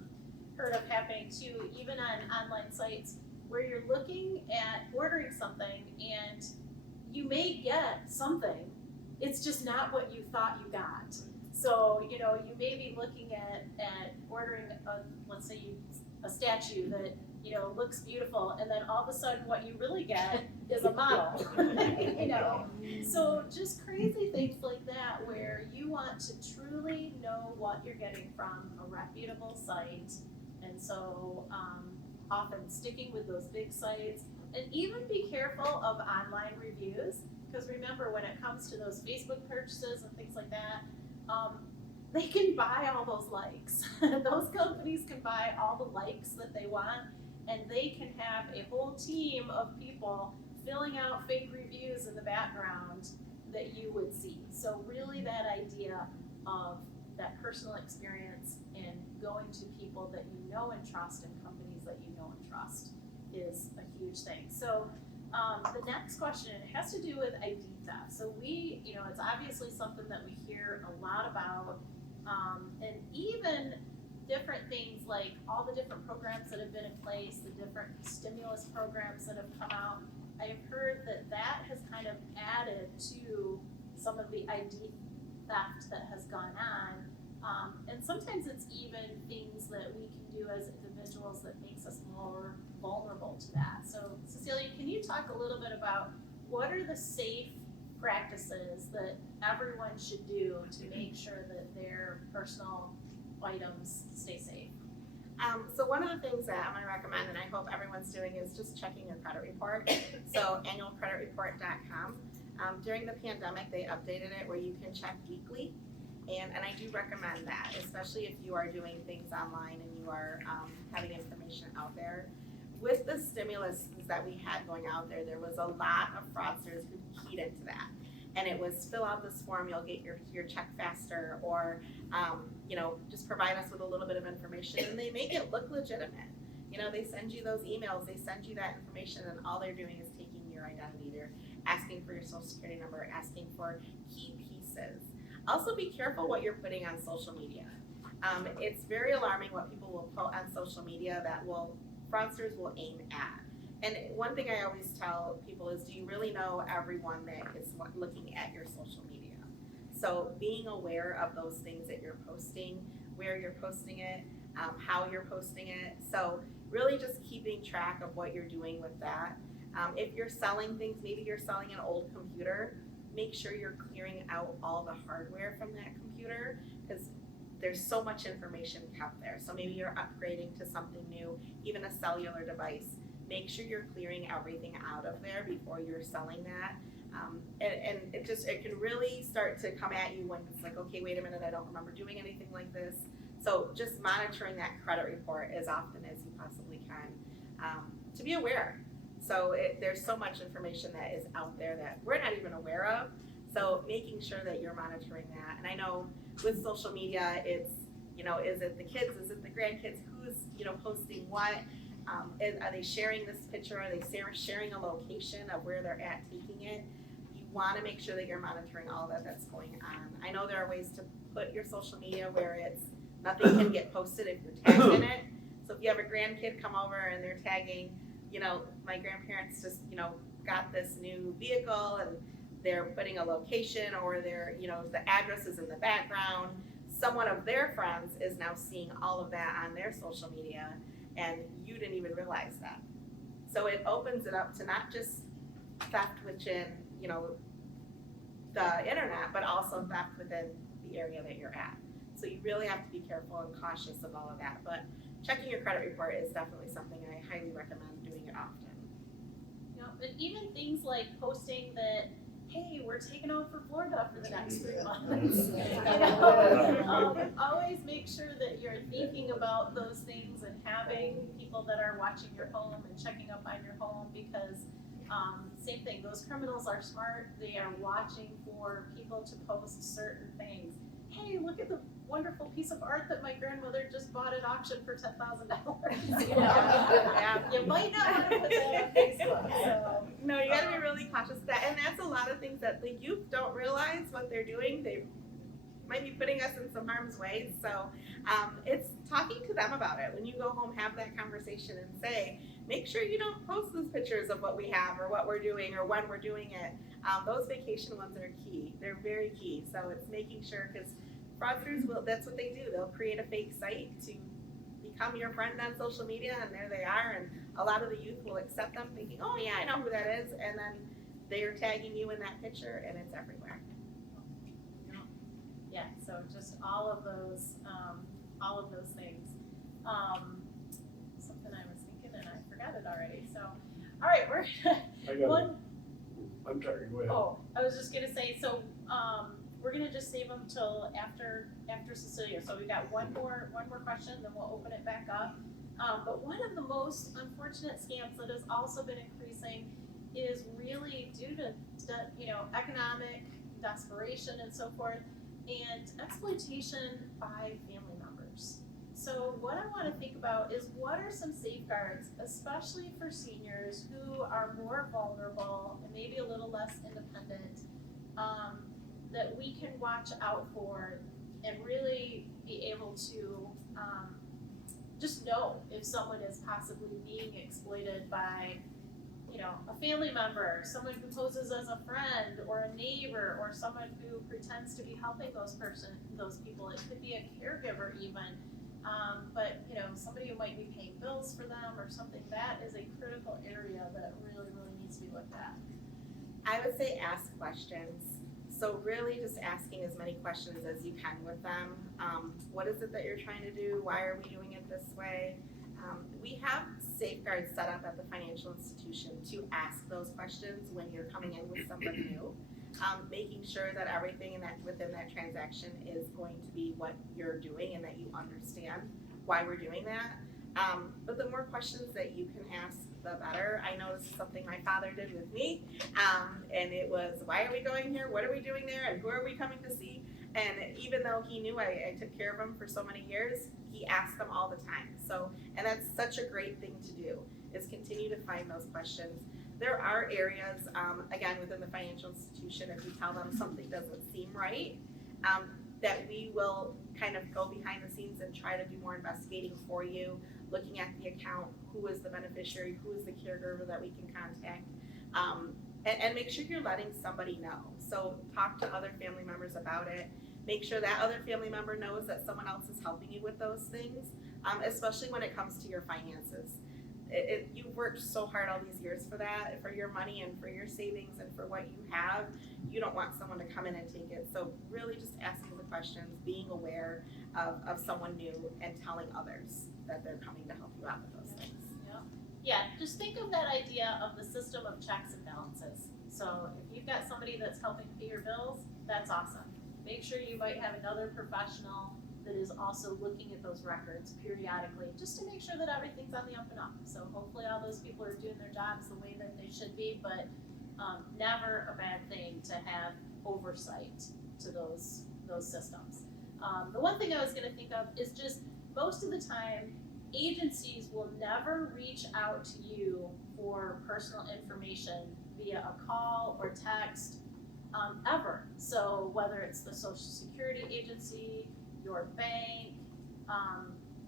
heard of happening too, even on online sites where you're looking at ordering something and you may get something, it's just not what you thought you got. So, you may be looking at ordering, let's say a statue that, looks beautiful, and then all of a sudden what you really get is a model, So just crazy things like that where you want to truly know what you're getting from a reputable site. And so often sticking with those big sites, and even be careful of online reviews, because remember when it comes to those Facebook purchases and things like that, they can buy all those likes. Those companies can buy all the likes that they want, and they can have a whole team of people filling out fake reviews in the background that you would see. So really that idea of that personal experience and going to people that you know and trust and companies that you know and trust is a huge thing. So The next question, it has to do with ID theft. So we, it's obviously something that we hear a lot about, and even different things like all the different programs that have been in place, the different stimulus programs that have come out. I've heard that has kind of added to some of the ID theft that has gone on. And sometimes it's even things that we can do as individuals that makes us more vulnerable to that. So Cecilia, can you talk a little bit about what are the safe practices that everyone should do to make sure that their personal items stay safe? So one of the things that I'm gonna recommend, and I hope everyone's doing, is just checking your credit report. So annualcreditreport.com. During the pandemic, they updated it where you can check weekly. And I do recommend that, especially if you are doing things online and you are having information out there. With the stimulus that we had going out there, there was a lot of fraudsters who keyed into that. And it was fill out this form, you'll get your check faster, or just provide us with a little bit of information, and they make it look legitimate. They send you those emails, they send you that information, and all they're doing is taking your identity. They're asking for your social security number, asking for key pieces. Also be careful what you're putting on social media. It's very alarming what people will put on social media that fraudsters will aim at. And one thing I always tell people is, do you really know everyone that is looking at your social media? So being aware of those things that you're posting, where you're posting it, how you're posting it. So really just keeping track of what you're doing with that. If you're selling things, maybe you're selling an old computer, make sure you're clearing out all the hardware from that computer, because there's so much information kept there. So maybe you're upgrading to something new, even a cellular device. Make sure you're clearing everything out of there before you're selling that. And it can really start to come at you when it's like, okay, wait a minute, I don't remember doing anything like this. So just monitoring that credit report as often as you possibly can, to be aware. So there's so much information that is out there that we're not even aware of. So making sure that you're monitoring that. And I know with social media, it's, is it the kids, is it the grandkids, who's, posting what? Are they sharing this picture? Are they sharing a location of where they're at taking it? You want to make sure that you're monitoring all that's going on. I know there are ways to put your social media where nothing can get posted if you're tagged in it. So if you have a grandkid come over and they're tagging, my grandparents just, got this new vehicle, and they're putting a location, or they're, the address is in the background. Someone of their friends is now seeing all of that on their social media, and you didn't even realize that. So it opens it up to not just theft within, the internet, but also theft within the area that you're at. So you really have to be careful and cautious of all of that. But checking your credit report is definitely something I highly recommend doing it often. But even things like posting that, hey, we're taking off for Florida for the next 3 months. Always make sure that you're thinking about those things and having people that are watching your home and checking up on your home, because same thing, those criminals are smart. They are watching for people to post certain things. Hey, look at the wonderful piece of art that my grandmother just bought at auction for $10,000. You might not want to put that on Facebook. So. No, you gotta be really cautious of that. And that's a lot of things that the youth don't realize what they're doing. They might be putting us in some harm's way. So it's talking to them about it. When you go home, have that conversation and say, make sure you don't post those pictures of what we have or what we're doing or when we're doing it. Those vacation ones are key. They're very key. So it's making sure, because fraudsters that's what they do. They'll create a fake site to become your friend on social media, and there they are. And a lot of the youth will accept them thinking, oh yeah, I know who that is. And then they're tagging you in that picture, and it's everywhere. Yeah, so just all of those things. Something I was thinking and I forgot it already. So, all right, we're I'm sorry, go ahead. Oh, I was just gonna say, so we're gonna just save them till after Cecilia. So we got one more question, then we'll open it back up. But one of the most unfortunate scams that has also been increasing is really due to economic desperation and so forth, and exploitation by family members. So what I wanna think about is what are some safeguards, especially for seniors who are more vulnerable and maybe a little less independent, that we can watch out for and really be able to, just know if someone is possibly being exploited by, you know, a family member, someone who poses as a friend or a neighbor, or someone who pretends to be helping those people. It could be a caregiver even, but you know, somebody who might be paying bills for them or something. That is a critical area that really needs to be looked at. I would say ask questions. So really just asking as many questions as you can with them. What is it that you're trying to do? Why are we doing it this way? We have safeguards set up at the financial institution to ask those questions when you're coming in with somebody new. Making sure that everything within that transaction is going to be what you're doing and that you understand why we're doing that. But the more questions that you can ask, the better. I know this is something my father did with me, and it was, why are we going here? What are we doing there? And who are we coming to see? And even though he knew I took care of him for so many years, he asked them all the time. So, and that's such a great thing to do, is continue to find those questions. There are areas, again, within the financial institution, if you tell them something doesn't seem right, that we will kind of go behind the scenes and try to do more investigating for you, looking at the account, who is the beneficiary, who is the caregiver that we can contact, and make sure you're letting somebody know. So talk to other family members about it. Make sure that other family member knows that someone else is helping you with those things, especially when it comes to your finances. You've worked so hard all these years for that, for your money and for your savings and for what you have. You don't want someone to come in and take it. So really just asking the questions, being aware of someone new, and telling others that they're coming to help you out with those things. Yeah, just think of that idea of the system of checks and balances. So if you've got somebody that's helping pay your bills, that's awesome. Make sure you might have another professional that is also looking at those records periodically, just to make sure that everything's on the up and up. So hopefully all those people are doing their jobs the way that they should be, but never a bad thing to have oversight to those systems. The one thing I was gonna think of is just, most of the time, agencies will never reach out to you for personal information via a call or text, ever. So whether it's the Social Security agency, your bank,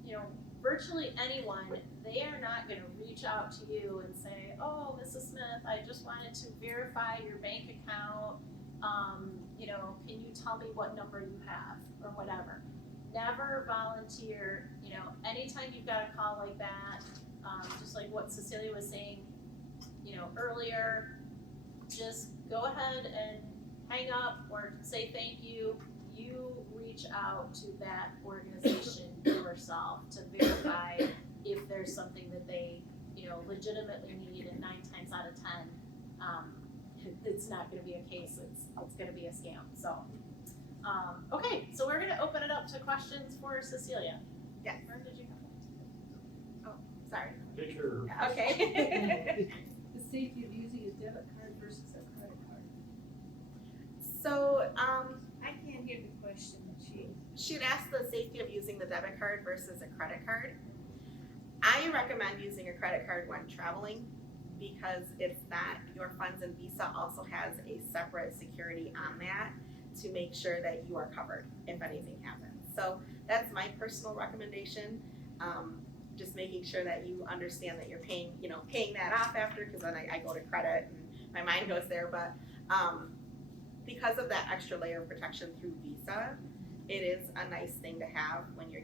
you know, virtually anyone, they are not gonna reach out to you and say, oh, Mrs. Smith, I just wanted to verify your bank account, you know, can you tell me what number you have, or whatever. Never volunteer, you know, anytime you've got a call like that, just like what Cecilia was saying, you know, earlier, just go ahead and hang up or say thank you. You reach out to that organization yourself to verify if there's something that they, you know, legitimately need, and 9 times out of 10, it's not gonna be a case, it's gonna be a scam, so. Okay, so we're gonna open it up to questions for Cecilia. Yes. Where did you go? Oh, sorry. Take care. Okay. The safety of using a debit card versus a credit card. So, I can't hear the question that she'd asked the safety of using the debit card versus a credit card. I recommend using a credit card when traveling, because it's not your funds, and Visa also has a separate security on that to make sure that you are covered if anything happens. So that's my personal recommendation. Just making sure that you understand that you're paying that off after, because then I go to credit and my mind goes there. But because of that extra layer of protection through Visa, it is a nice thing to have when you're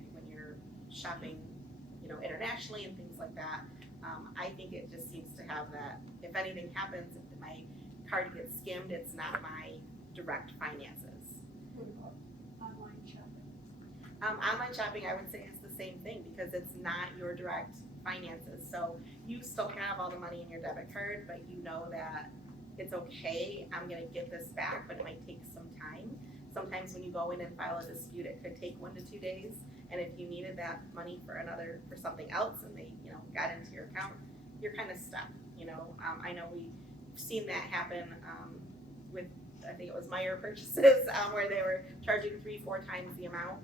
shopping, you know, internationally and things like that. I think it just seems to have that, if anything happens, if my card gets skimmed, it's not my direct finances. What about online shopping? Online shopping, I would say, is the same thing, because it's not your direct finances. So you still have all the money in your debit card, but you know that it's okay, I'm gonna get this back, but it might take some time. Sometimes when you go in and file a dispute, it could take 1 to 2 days. And if you needed that money for something else, and they, you know, got into your account, you're kind of stuck, you know. I know we've seen that happen with, I think it was Meyer purchases, where they were charging 3-4 times the amount.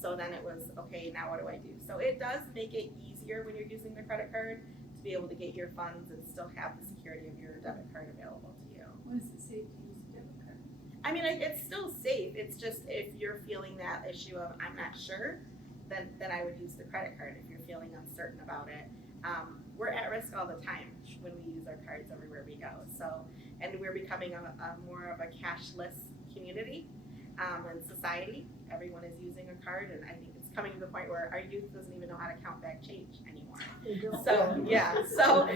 So then it was, okay, now what do I do? So it does make it easier when you're using the credit card to be able to get your funds and still have the security of your debit card available to you. What does it say to use a debit card? I mean, it's still safe, it's just if you're feeling that issue of, I'm not sure, then I would use the credit card if you're feeling uncertain about it. We're at risk all the time when we use our cards everywhere we go, so, and we're becoming a more of a cashless community, and society. Everyone is using a card, and I think it's coming to the point where our youth doesn't even know how to count back change anymore. They don't. So, yeah, so,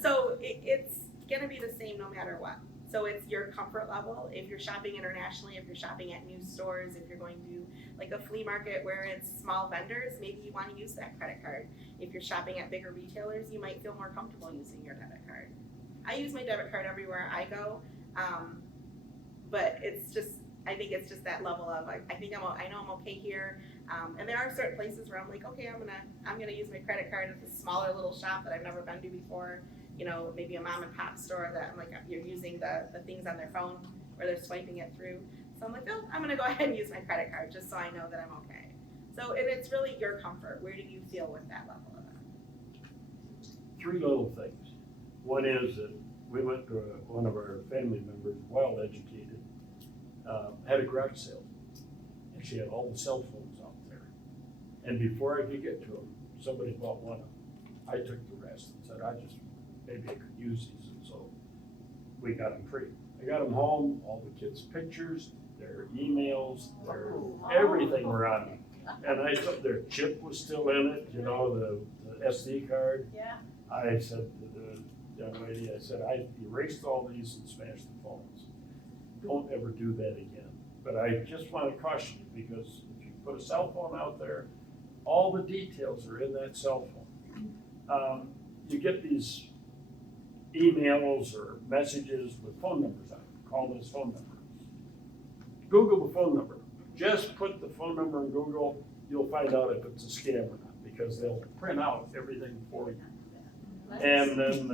so it's gonna be the same no matter what. So it's your comfort level. If you're shopping internationally, if you're shopping at new stores, if you're going to like a flea market where it's small vendors, maybe you want to use that credit card. If you're shopping at bigger retailers, you might feel more comfortable using your debit card. I use my debit card everywhere I go, but it's just, I think it's just that level of, I know I'm okay here. And there are certain places where I'm like, okay, I'm gonna use my credit card at this smaller little shop that I've never been to before. You know, maybe a mom and pop store that I'm like, you're using the things on their phone where they're swiping it through. So I'm like, oh, I'm gonna go ahead and use my credit card just so I know that I'm okay. So, and it's really your comfort. Where do you feel with that level of it? 3 little things. One is that we went to one of our family members, well educated, had a garage sale. And she had all the cell phones out there. And before I could get to them, somebody bought one of them. I took the rest and said, maybe I could use these. And so we got them free. I got them home, all the kids' pictures, their emails, their everything were on them. And I thought their chip was still in it, you know, the SD card. Yeah. I said to the young lady, I said, I erased all these and smashed the phones. Don't ever do that again. But I just want to caution you, because if you put a cell phone out there, all the details are in that cell phone. You get these emails or messages with phone numbers on them. Call this phone number. Google the phone number. Just put the phone number in Google, you'll find out if it's a scam or not, because they'll print out everything for you. And then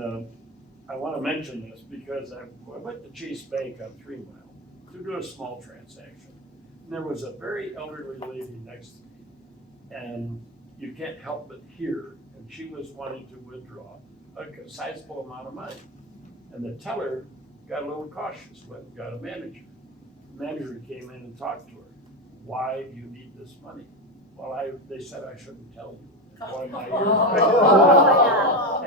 I want to mention this because I went to Chase Bank on 3 Mile to do a small transaction. And there was a very elderly lady next to me, and you can't help but hear, and she was wanting to withdraw a sizable amount of money. And the teller got a little cautious, went and got a manager. The manager came in and talked to her. Why do you need this money? Well, they said I shouldn't tell you. Why am I here?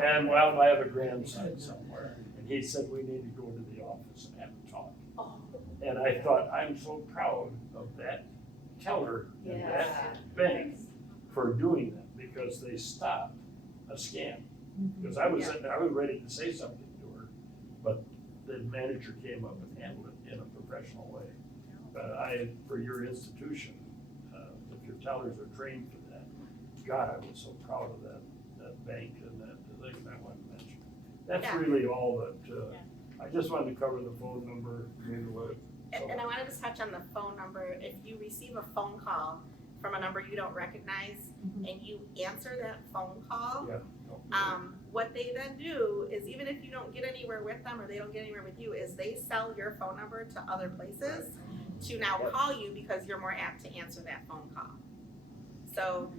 And well, I have a grandson somewhere. And he said, we need to go to the office and have a talk. And I thought, I'm so proud of that teller and that bank for doing that, because they stopped a scam. Because I was ready to say something to her, but the manager came up and handled it in a professional way. But for your institution, if your tellers are trained for that, God, I was so proud of that bank and that thing I wanted to mention. That's really all that, I just wanted to cover the phone number, And I wanted to touch on the phone number. If you receive a phone call from a number you don't recognize and you answer that phone call, what they then do is, even if you don't get anywhere with them or they don't get anywhere with you, is they sell your phone number to other places to now call you because you're more apt to answer that phone call. So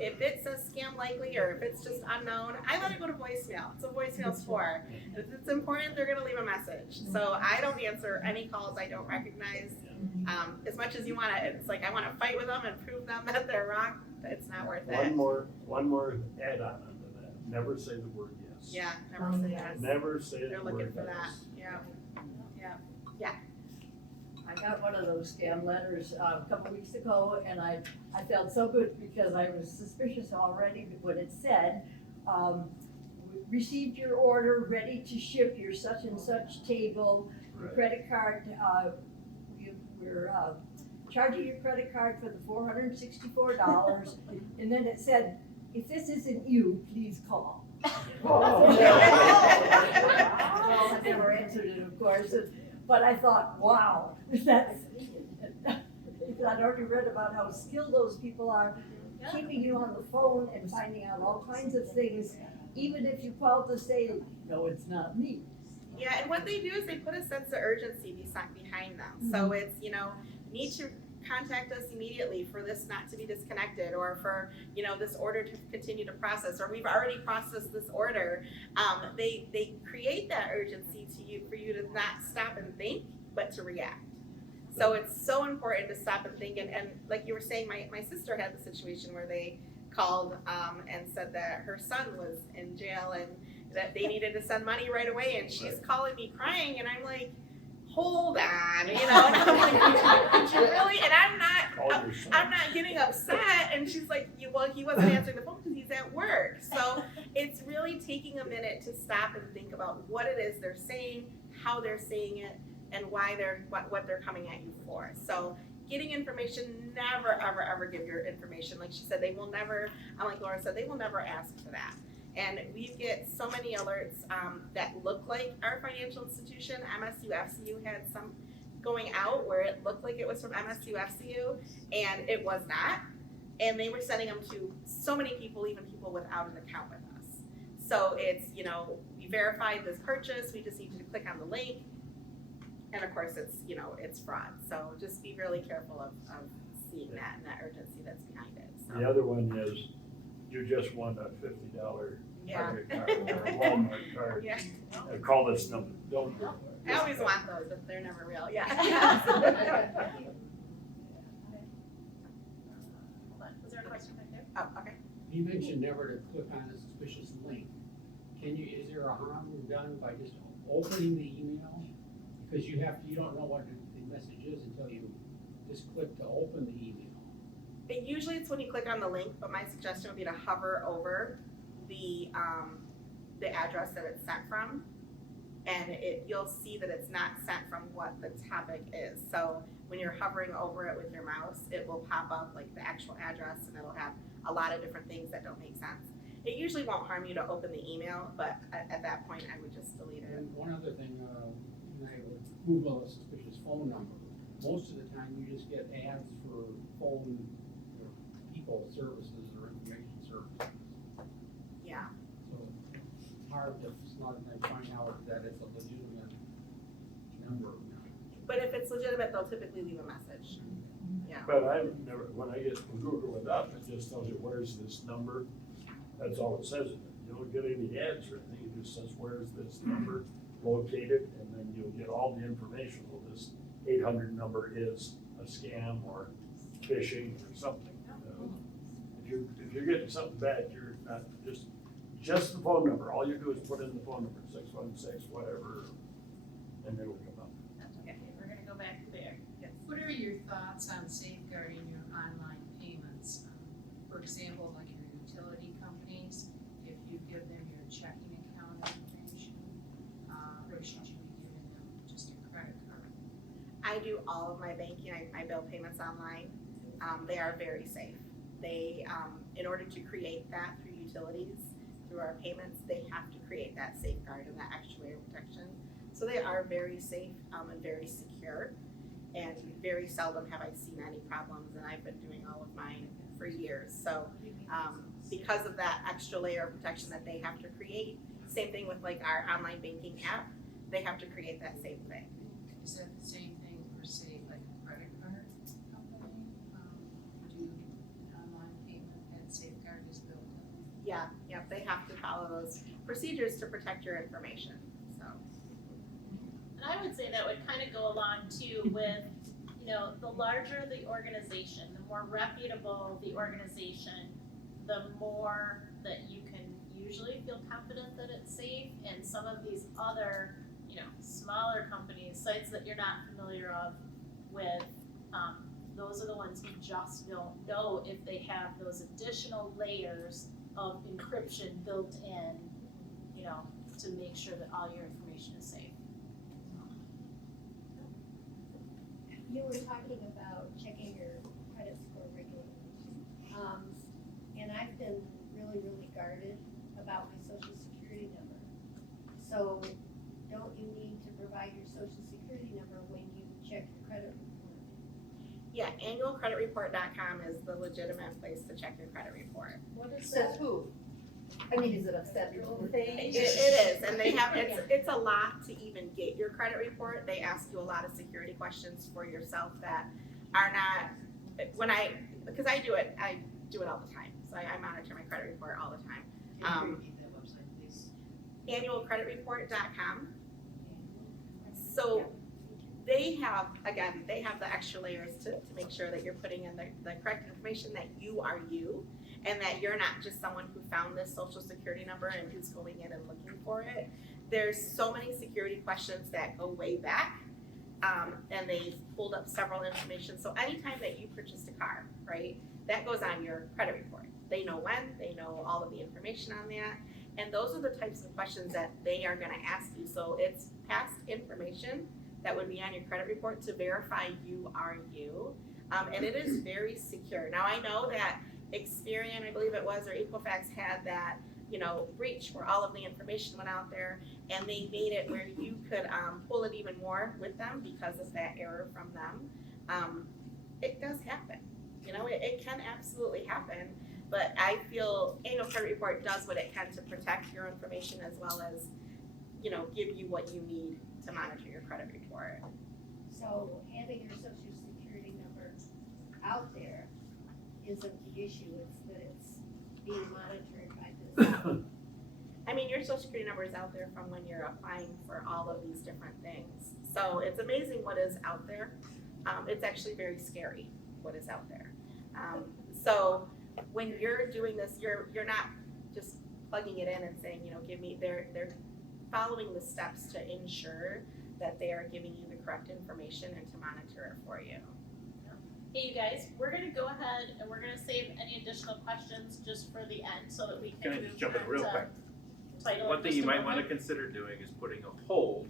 if it says scam likely or if it's just unknown, I let it go to voicemail. It's what voicemail's for. If it's important, they're gonna leave a message. So I don't answer any calls I don't recognize. As much as you wanna, it's like I wanna fight with them and prove them that they're wrong, it's not worth it. One more add-on onto that. Never say the word yes. Yeah, never say yes. Never say the word yes. They're looking for that, yeah. I got one of those scam letters a couple weeks ago, and I felt so good because I was suspicious already when it said, received your order, ready to ship your such and such table, your credit card, we're charging your credit card for the $464, and then it said, if this isn't you, please call. Well, I never answered it, of course. But I thought, wow, that's, I'd already read about how skilled those people are, keeping you on the phone and finding out all kinds of things, even if you call to say, no, it's not me. Yeah, and what they do is they put a sense of urgency behind them. So it's, need to contact us immediately for this not to be disconnected, or for, you know, this order to continue to process, or we've already processed this order. They create that urgency to you, for you to not stop and think, but to react. So it's so important to stop and think, and like you were saying, my sister had the situation where they called and said that her son was in jail and that they needed to send money right away, and she's calling me crying, and I'm like, hold on, you know, and I'm like, did you really? And I'm not getting upset, and she's like, well, he wasn't answering the phone because he's at work. So it's really taking a minute to stop and think about what it is they're saying, how they're saying it, and why what they're coming at you for. So getting information, never, ever, ever give your information. Like she said, they will never, like Laura said, they will never ask for that. And we get so many alerts that look like our financial institution. MSU FCU had some going out where it looked like it was from MSU FCU, and it was not. And they were sending them to so many people, even people without an account with us. So it's, you know, we verified this purchase, we just need you to click on the link. And of course, it's, you know, it's fraud. So just be really careful of seeing that and that urgency that's behind it. So. The other one is, you just won a $50 credit card or a Walmart card. Yeah. Call this number, don't do it. I always want those, but they're never real. Yeah. Hold on, was there a question right there? Oh, okay. You mentioned never to click on a suspicious link. Is there a harm done by just opening the email? Because you don't know what the message is until you just click to open the email. Usually it's when you click on the link, but my suggestion would be to hover over the address that it's sent from, and you'll see that it's not sent from what the topic is. So when you're hovering over it with your mouse, it will pop up like the actual address, and it'll have a lot of different things that don't make sense. It usually won't harm you to open the email, but at that point I would just delete it. And one other thing, when I would Google a suspicious phone number, most of the time you just get ads for phone people services or information services. Yeah. So it's hard to sometimes find out that it's a legitimate number. But if it's legitimate, they'll typically leave a message. Yeah. But I've never, when I Google it up, it just tells you, where's this number? That's all it says. You don't get any ads or anything, it just says, where's this number located? And then you'll get all the information. Well, this 800 number is a scam or phishing or something. If you're getting something bad, you're not just the phone number. All you do is put in the phone number, 616, whatever, and it'll come up. Okay, we're gonna go back there. Yes. What are your thoughts on safeguarding your online payments? For example, like your utility companies, if you give them your checking account information, or should you be giving them just your credit card? I do all of my banking, I bill payments online. They are very safe. They, in order to create that through utilities, through our payments, they have to create that safeguard and that extra layer of protection. So they are very safe and very secure, and very seldom have I seen any problems, and I've been doing all of mine for years. So because of that extra layer of protection that they have to create, same thing with like our online banking app, they have to create that same thing. Is that the same thing for, say, like a credit card company? Do an online payment and safeguard is built in? Yeah, they have to follow those procedures to protect your information, so. And I would say that would kind of go along too with, you know, the larger the organization, the more reputable the organization, the more that you can usually feel confident that it's safe. And some of these other, you know, smaller companies, sites that you're not familiar with, those are the ones who just don't know if they have those additional layers of encryption built in, you know, to make sure that all your information is safe. You were talking about checking your credit score regularly. And I've been really, really guarded about my social security number. So don't you need to provide your social security number when you check your credit report? Yeah, annualcreditreport.com is the legitimate place to check your credit report. What is that? Who? I mean, is it a federal thing? It is, and they have, it's a lot to even get your credit report. They ask you a lot of security questions for yourself that are not, because I do it all the time. So I monitor my credit report all the time. Can you repeat that website, please? Annualcreditreport.com. So they have the extra layers to make sure that you're putting in the correct information, that you are you, and that you're not just someone who found this social security number and who's going in and looking for it. There's so many security questions that go way back, and they've pulled up several information. So anytime that you purchased a car, right, that goes on your credit report. They know when, they know all of the information on that, and those are the types of questions that they are gonna ask you. So it's past information that would be on your credit report to verify you are you, and it is very secure. Now I know that Experian, I believe it was, or Equifax had that, breach where all of the information went out there, and they made it where you could pull it even more with them because of that error from them. It does happen, it can absolutely happen, but I feel Annual Credit Report does what it can to protect your information as well as, give you what you need to monitor your credit report. So having your social security number out there isn't the issue, it's that it's being monitored by this. I mean, your social security number is out there from when you're applying for all of these different things. So it's amazing what is out there. It's actually very scary what is out there. So when you're doing this, you're not just plugging it in and saying, give me, they're following the steps to ensure that they are giving you the correct information and to monitor it for you. Hey, you guys, we're gonna go ahead and we're gonna save any additional questions just for the end so that we can Can I move just jump in on real to quick? title One in thing just you a might wanna moment. consider doing is putting a hold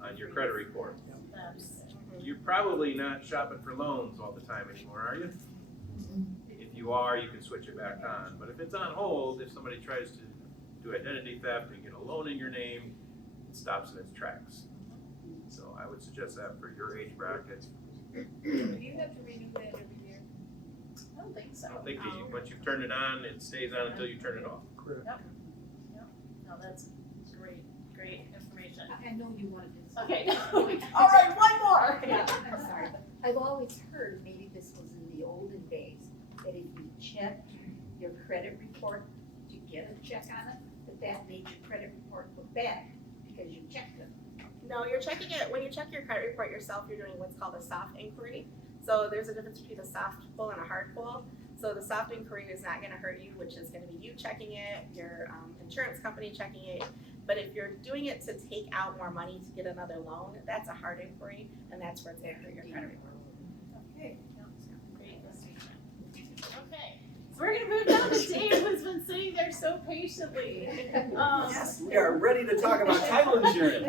on your credit report. That's- You're probably not shopping for loans all the time anymore, are you? If you are, you can switch it back on, but if it's on hold, if somebody tries to do identity theft and get a loan in your name, it stops in its tracks. So I would suggest that for your age bracket. Do you have to renew that every year? I don't think so. I don't think once you've turned it on, it stays on until you turn it off. No, that's great information. I know you wanted to. Okay. All right, one more. I'm sorry, but I've always heard, maybe this was in the olden days, that if you checked your credit report to get a check on it, that made your credit report look bad because you checked it. No, you're checking it, when you check your credit report yourself, you're doing what's called a soft inquiry. So there's a difference between a soft pull and a hard pull. So the soft inquiry is not gonna hurt you, which is gonna be you checking it, your insurance company checking it. But if you're doing it to take out more money to get another loan, that's a hard inquiry, and that's where it's gonna hurt your credit report. Okay. Great listening. Okay, so we're gonna move down to Dave, who's been sitting there so patiently. Yes, we are ready to talk about title insurance.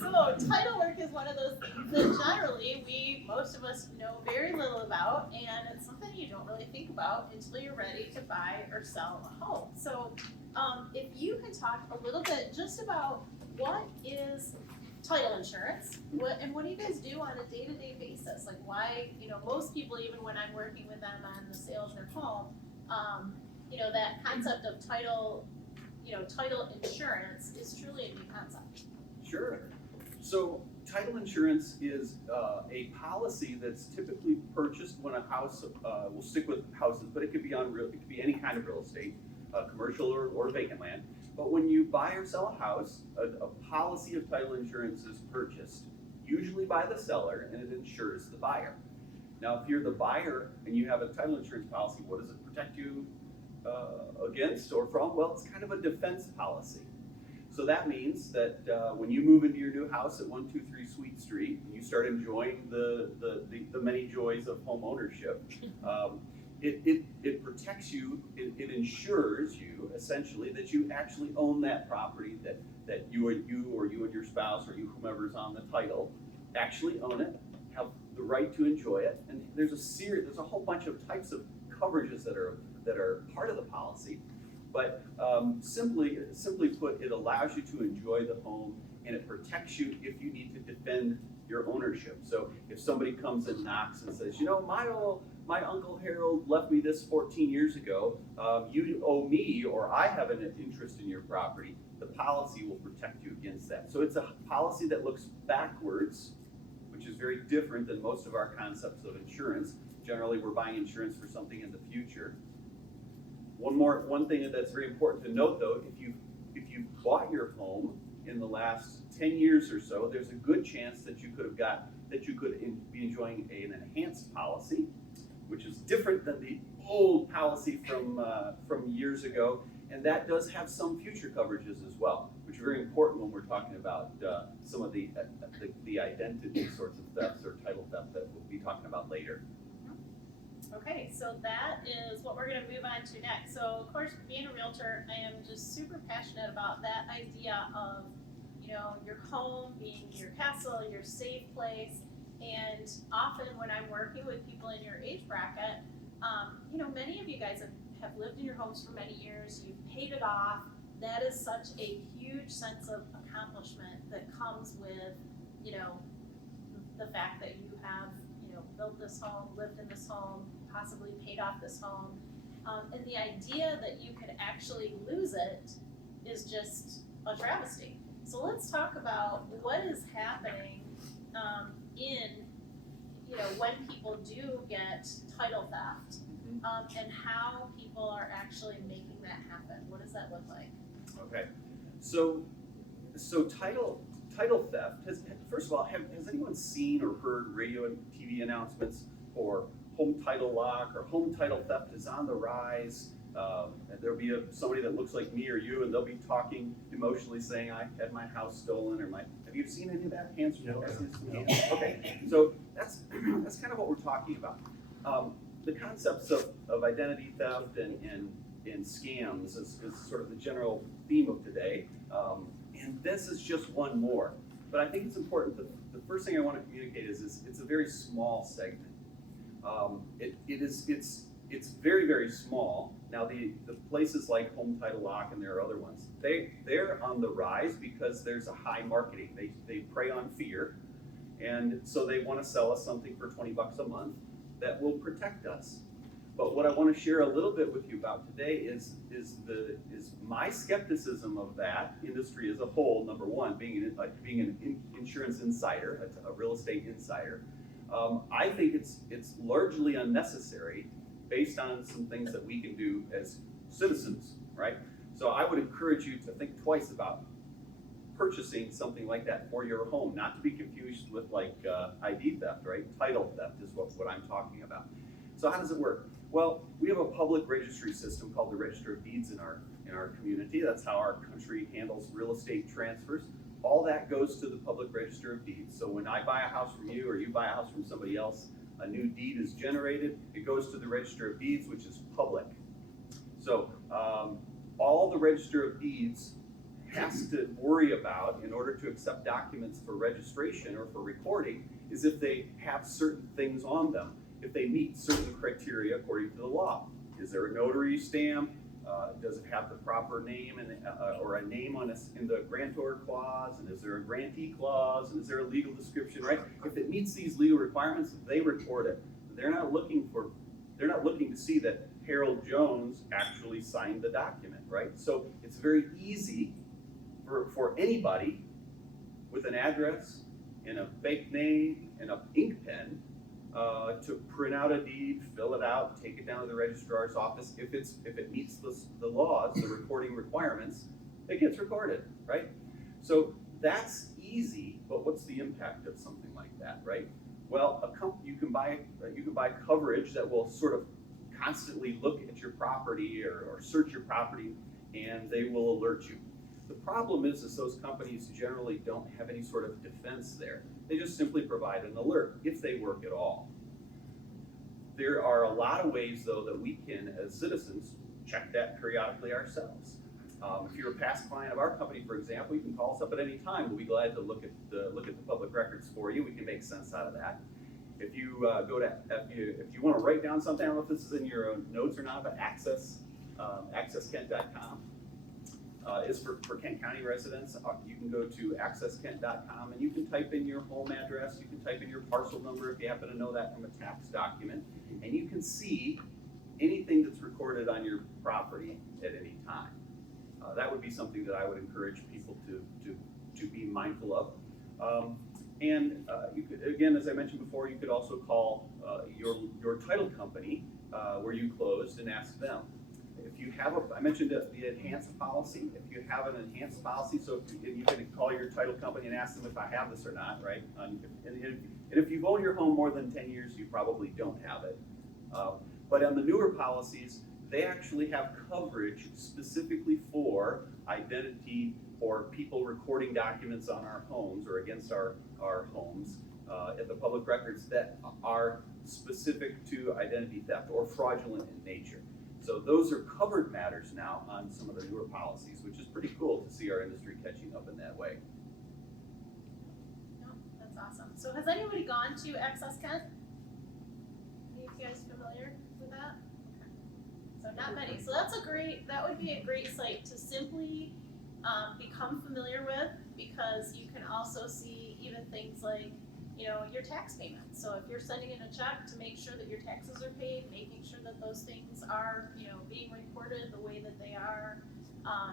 So title work is one of those things that generally most of us know very little about, and it's something you don't really think about until you're ready to buy or sell a home. So if you can talk a little bit just about what is title insurance, what do you guys do on a day-to-day basis? Like why, most people, even when I'm working with them on the sale of their home, that concept of title insurance is truly a new concept. Sure. So title insurance is a policy that's typically purchased when a house, we'll stick with houses, but it could be it could be any kind of real estate, commercial or vacant land. But when you buy or sell a house, a policy of title insurance is purchased, usually by the seller, and it insures the buyer. Now, if you're the buyer and you have a title insurance policy, what does it protect you against or from? Well, it's kind of a defense policy. So that means that when you move into your new house at 123 Sweet Street, and you start enjoying the many joys of home ownership, it protects you, it insures you essentially that you actually own that property, that you and your spouse or you whomever's on the title actually own it, have the right to enjoy it, and there's a whole bunch of types of coverages that are part of the policy. But simply put, it allows you to enjoy the home, and it protects you if you need to defend your ownership. So if somebody comes and knocks and says, my Uncle Harold left me this 14 years ago, you owe me, or I have an interest in your property, the policy will protect you against that. So it's a policy that looks backwards which is very different than most of our concepts of insurance. Generally, we're buying insurance for something in the future. One thing that's very important to note though, if you bought your home in the last 10 years or so, there's a good chance that you could be enjoying an enhanced policy, which is different than the old policy from years ago, and that does have some future coverages as well, which are very important when we're talking about some of the identity sorts of thefts or title theft that we'll be talking about later. Okay, so that is what we're gonna move on to next. So of course, being a realtor, I am just super passionate about that idea of, you know, your home being your castle, your safe place. And often when I'm working with people in your age bracket, you know, many of you guys have lived in your homes for many years, you've paid it off. That is such a huge sense of accomplishment that comes with, you know, the fact that you have, you know, built this home, lived in this home, possibly paid off this home. And the idea that you could actually lose it is just a travesty. So let's talk about what is happening in, you know, when people do get title theft, and how people are actually making that happen. What does that look like? Okay, so title theft first of all, has anyone seen or heard radio and TV announcements for home title lock or home title theft is on the rise? And there'll be somebody that looks like me or you, and they'll be talking emotionally, saying, "I had my house stolen," or have you seen any of that? Hands? No. Okay, so that's kind of what we're talking about. The concepts of identity theft and scams is sort of the general theme of today, and this is just one more. But I think it's important that the first thing I want to communicate is it's a very small segment. It's very, very small. Now the places like Home Title Lock, and there are other ones, they're on the rise because there's a high marketing. They prey on fear, and so they want to sell us something for $20 a month that will protect us. But what I want to share a little bit with you about today is my skepticism of that industry as a whole. Number one, being an insurance insider, a real estate insider, I think it's largely unnecessary based on some things that we can do as citizens, right? So I would encourage you to think twice about purchasing something like that for your home, not to be confused with like ID theft, right? Title theft is what I'm talking about. So how does it work? Well, we have a public registry system called the Register of Deeds in our community. That's how our country handles real estate transfers. All that goes to the public Register of Deeds. So when I buy a house from you or you buy a house from somebody else, a new deed is generated. It goes to the Register of Deeds, which is public. So all the Register of Deeds has to worry about in order to accept documents for registration or for recording is if they have certain things on them, if they meet certain criteria according to the law. Is there a notary stamp? Does it have the proper name or a name in the grantor clause? And is there a grantee clause? And is there a legal description, right? If it meets these legal requirements, they record it. They're not looking to see that Harold Jones actually signed the document, right? So it's very easy for anybody with an address and a fake name and an ink pen to print out a deed, fill it out, take it down to the registrar's office. If it meets the laws, the recording requirements, it gets recorded, right? So that's easy, but what's the impact of something like that, right? Well, you can buy coverage that will sort of constantly look at your property or search your property, and they will alert you. The problem is those companies generally don't have any sort of defense there. They just simply provide an alert, if they work at all. There are a lot of ways, though, that we can, as citizens, check that periodically ourselves. If you're a past client of our company, for example, you can call us up at any time. We'll be glad to look at the public records for you. We can make sense out of that. If you if you want to write down something, I don't know if this is in your notes or not, but accesskent.com. Is for Kent County residents. You can go to accesskent.com and you can type in your home address, you can type in your parcel number if you happen to know that from a tax document, and you can see anything that's recorded on your property at any time. That would be something that I would encourage people to be mindful of. And you could, again, as I mentioned before, you could also call your title company where you closed and ask them. If you have I mentioned the enhanced policy. If you have an enhanced policy, so if you can call your title company and ask them if I have this or not, right? And if you've owned your home more than 10 years, you probably don't have it. But on the newer policies, they actually have coverage specifically for identity or people recording documents on our homes or against our homes at the public records that are specific to identity theft or fraudulent in nature. So those are covered matters now on some of the newer policies, which is pretty cool to see our industry catching up in that way. No, that's awesome. So has anybody gone to Access Kent? Are you guys familiar with that? Okay. So not many. So that would be a great site to simply become familiar with, because you can also see even things like, your tax payments. So if you're sending in a check to make sure that your taxes are paid, making sure that those things are, being reported the way that they are,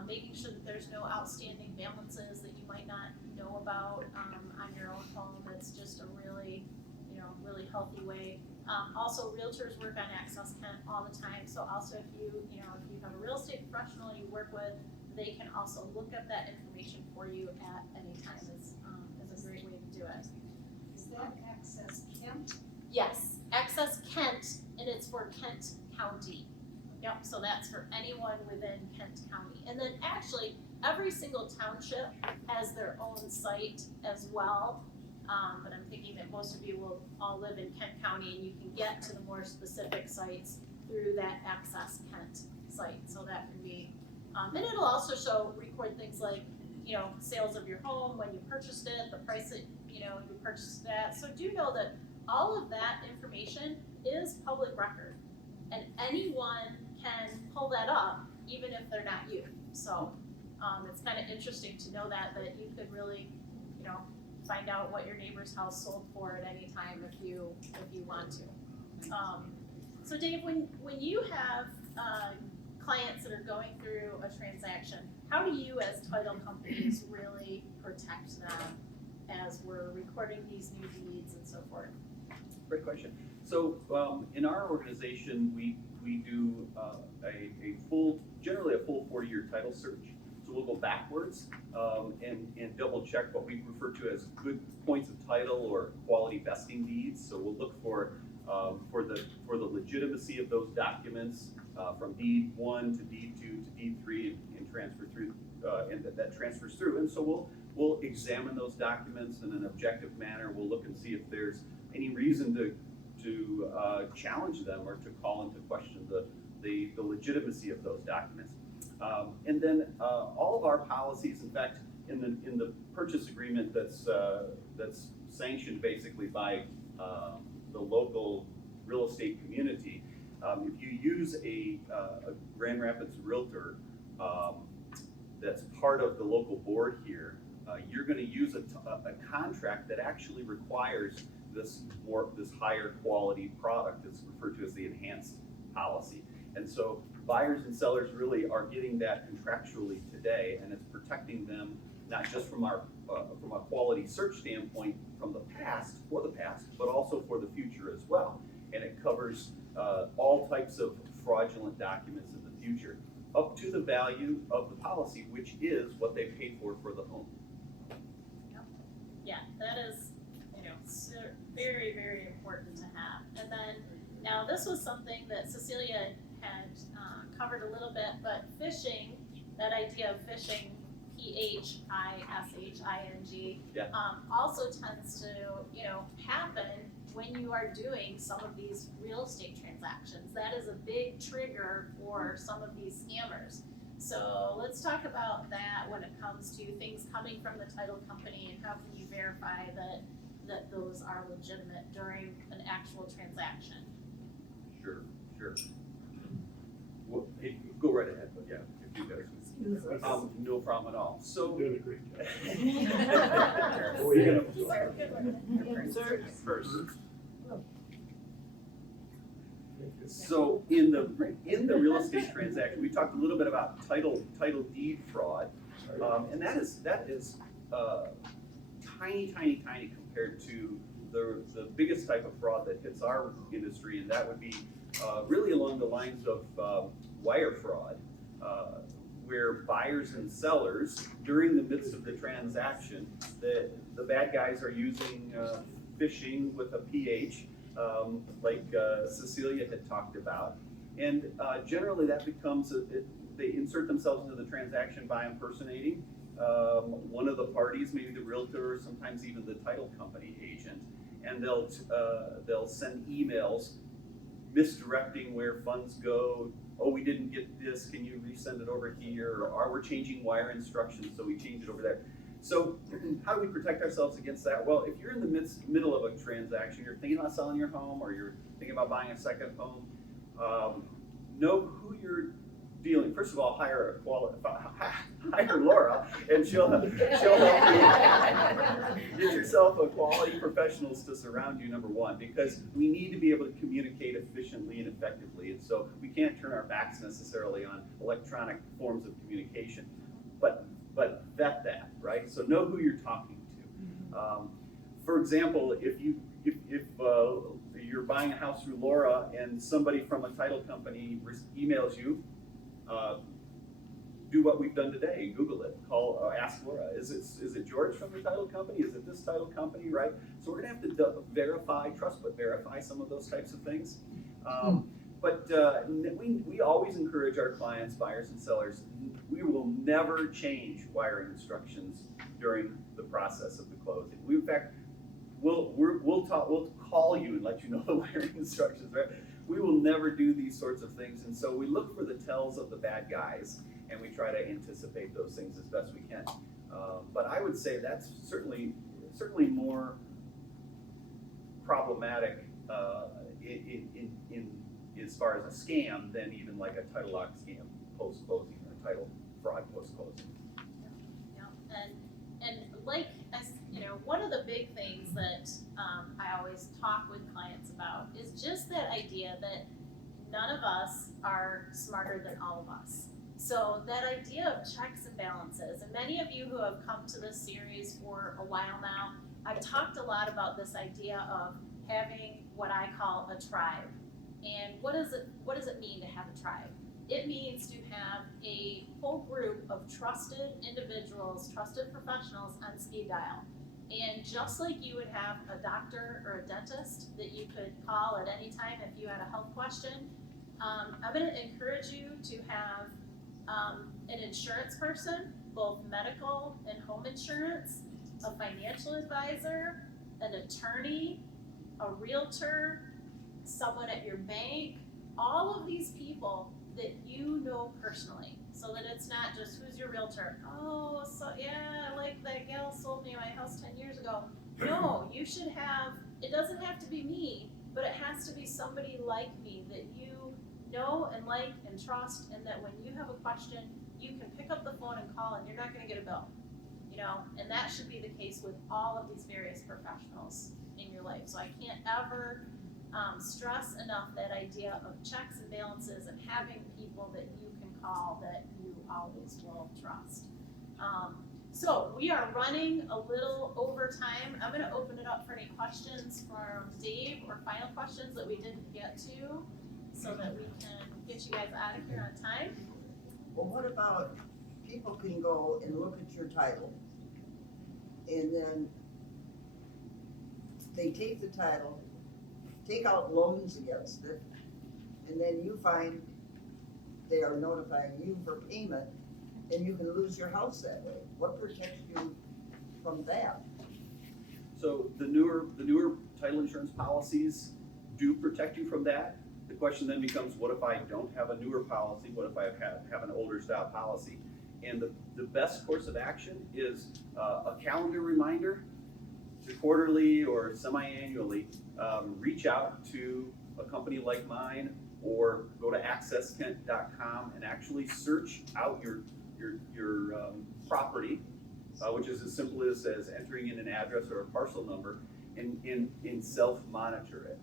making sure that there's no outstanding balances that you might not know about on your own home. It's just a really, really healthy way. Also, realtors work on Access Kent all the time. So also if you have a real estate professional you work with, they can also look up that information for you at any time. Is a great way to do it. Is that Access Kent? Yes, Access Kent, and it's for Kent County. Yep, so that's for anyone within Kent County. And then actually, every single township has their own site as well. But I'm thinking that most of you will all live in Kent County, and you can get to the more specific sites through that Access Kent site. So that can be, and it'll also record things like, sales of your home, when you purchased it, the price that, you purchased it at. So do know that all of that information is public record, and anyone can pull that up, even if they're not you. So it's kind of interesting to know that you could really, find out what your neighbor's house sold for at any time if you want to. So Dave, when you have clients that are going through a transaction, how do you as title companies really protect them as we're recording these new deeds and so forth? Great question. So in our organization, we do generally a full 40-year title search. So we'll go backwards and double check what we refer to as good points of title or quality vesting deeds. So we'll look for the legitimacy of those documents from deed 1 to deed 2 to deed 3 and transfer through, and that transfers through. And so we'll examine those documents in an objective manner. We'll look and see if there's any reason to challenge them or to call into question the legitimacy of those documents. And then all of our policies, in fact, in the purchase agreement that's sanctioned basically by the local real estate community, if you use a Grand Rapids realtor that's part of the local board here, you're going to use a contract that actually requires this higher quality product that's referred to as the enhanced policy. And so buyers and sellers really are getting that contractually today, and it's protecting them not just from a quality search standpoint for the past, but also for the future as well. And it covers all types of fraudulent documents in the future, up to the value of the policy, which is what they paid for the home. Yeah, that is, very, very important to have. And then, now this was something that Cecilia had covered a little bit, but phishing, that idea of phishing, phishing, yeah. Also tends to, happen when you are doing some of these real estate transactions. That is a big trigger for some of these scammers. So let's talk about that when it comes to things coming from the title company, and how can you verify that those are legitimate during an actual transaction. Sure. Well, hey, go right ahead, but yeah, if you guys. No problem at all. So. You're doing a great job. First. So in the real estate transaction, we talked a little bit about title deed fraud, and that is tiny, tiny, tiny compared to the biggest type of fraud that hits our industry, and that would be really along the lines of wire fraud, where buyers and sellers, during the midst of the transaction, the bad guys are using phishing with a PH, like Cecilia had talked about. And generally that becomes, they insert themselves into the transaction by impersonating one of the parties, maybe the realtor, or sometimes even the title company agent. And they'll send emails misdirecting where funds go. Oh, we didn't get this, can you resend it over here? Or we're changing wire instructions, so we change it over there. So how do we protect ourselves against that? Well, if you're in the middle of a transaction, you're thinking about selling your home, or you're thinking about buying a second home, know who you're dealing. First of all, hire Laura, and she'll help you get yourself a quality professionals to surround you, number one, because we need to be able to communicate efficiently and effectively, and so we can't turn our backs necessarily on electronic forms of communication, but vet that, right? So know who you're talking to. For example, if you're buying a house through Laura and somebody from a title company emails you, do what we've done today. Google it. Call. Ask Laura. Is it George from the title company? Is it this title company? Right. So we're gonna have to verify some of those types of things. But we always encourage our clients, buyers and sellers. We will never change wiring instructions during the process of the closing. In fact, we'll call you and let you know the wiring instructions. Right. We will never do these sorts of things, and so we look for the tells of the bad guys, and we try to anticipate those things as best we can. But I would say that's certainly more problematic in as far as a scam than even like a title lock scam post closing or title fraud post closing. Yeah, and like one of the big things that I always talk with clients about is just that idea that none of us are smarter than all of us. So that idea of checks and balances, and many of you who have come to this series for a while now, I've talked a lot about this idea of having what I call a tribe. And what does it mean to have a tribe? It means to have a whole group of trusted individuals, trusted professionals on speed dial. And just like you would have a doctor or a dentist that you could call at any time if you had a health question, I'm going to encourage you to have an insurance person, both medical and home insurance, a financial advisor, an attorney, a realtor, someone at your bank, all of these people that you know personally, so that it's not just who's your realtor. Oh, so yeah, like that gal sold me my house 10 years ago. No, you should have, it doesn't have to be me, but it has to be somebody like me that you know and like and trust, and that when you have a question, you can pick up the phone and call and you're not gonna get a bill. And that should be the case with all of these various professionals in your life. So I can't ever stress enough that idea of checks and balances and having people that you can call that you always will trust. So we are running a little over time. I'm gonna open it up for any questions from Dave or final questions that we didn't get to, so that we can get you guys out of here on time. Well, what about people can go and look at your title, and then they take the title, take out loans against it, and then you find they are notifying you for payment, and you can lose your house that way. What protects you from that? So the newer title insurance policies do protect you from that. The question then becomes, what if I don't have a newer policy? What if I have an older style policy? And the best course of action is a calendar reminder to quarterly or semi-annually reach out to a company like mine, or go to accesskent.com and actually search out your property, which is as simple as entering in an address or a parcel number, and self-monitor it.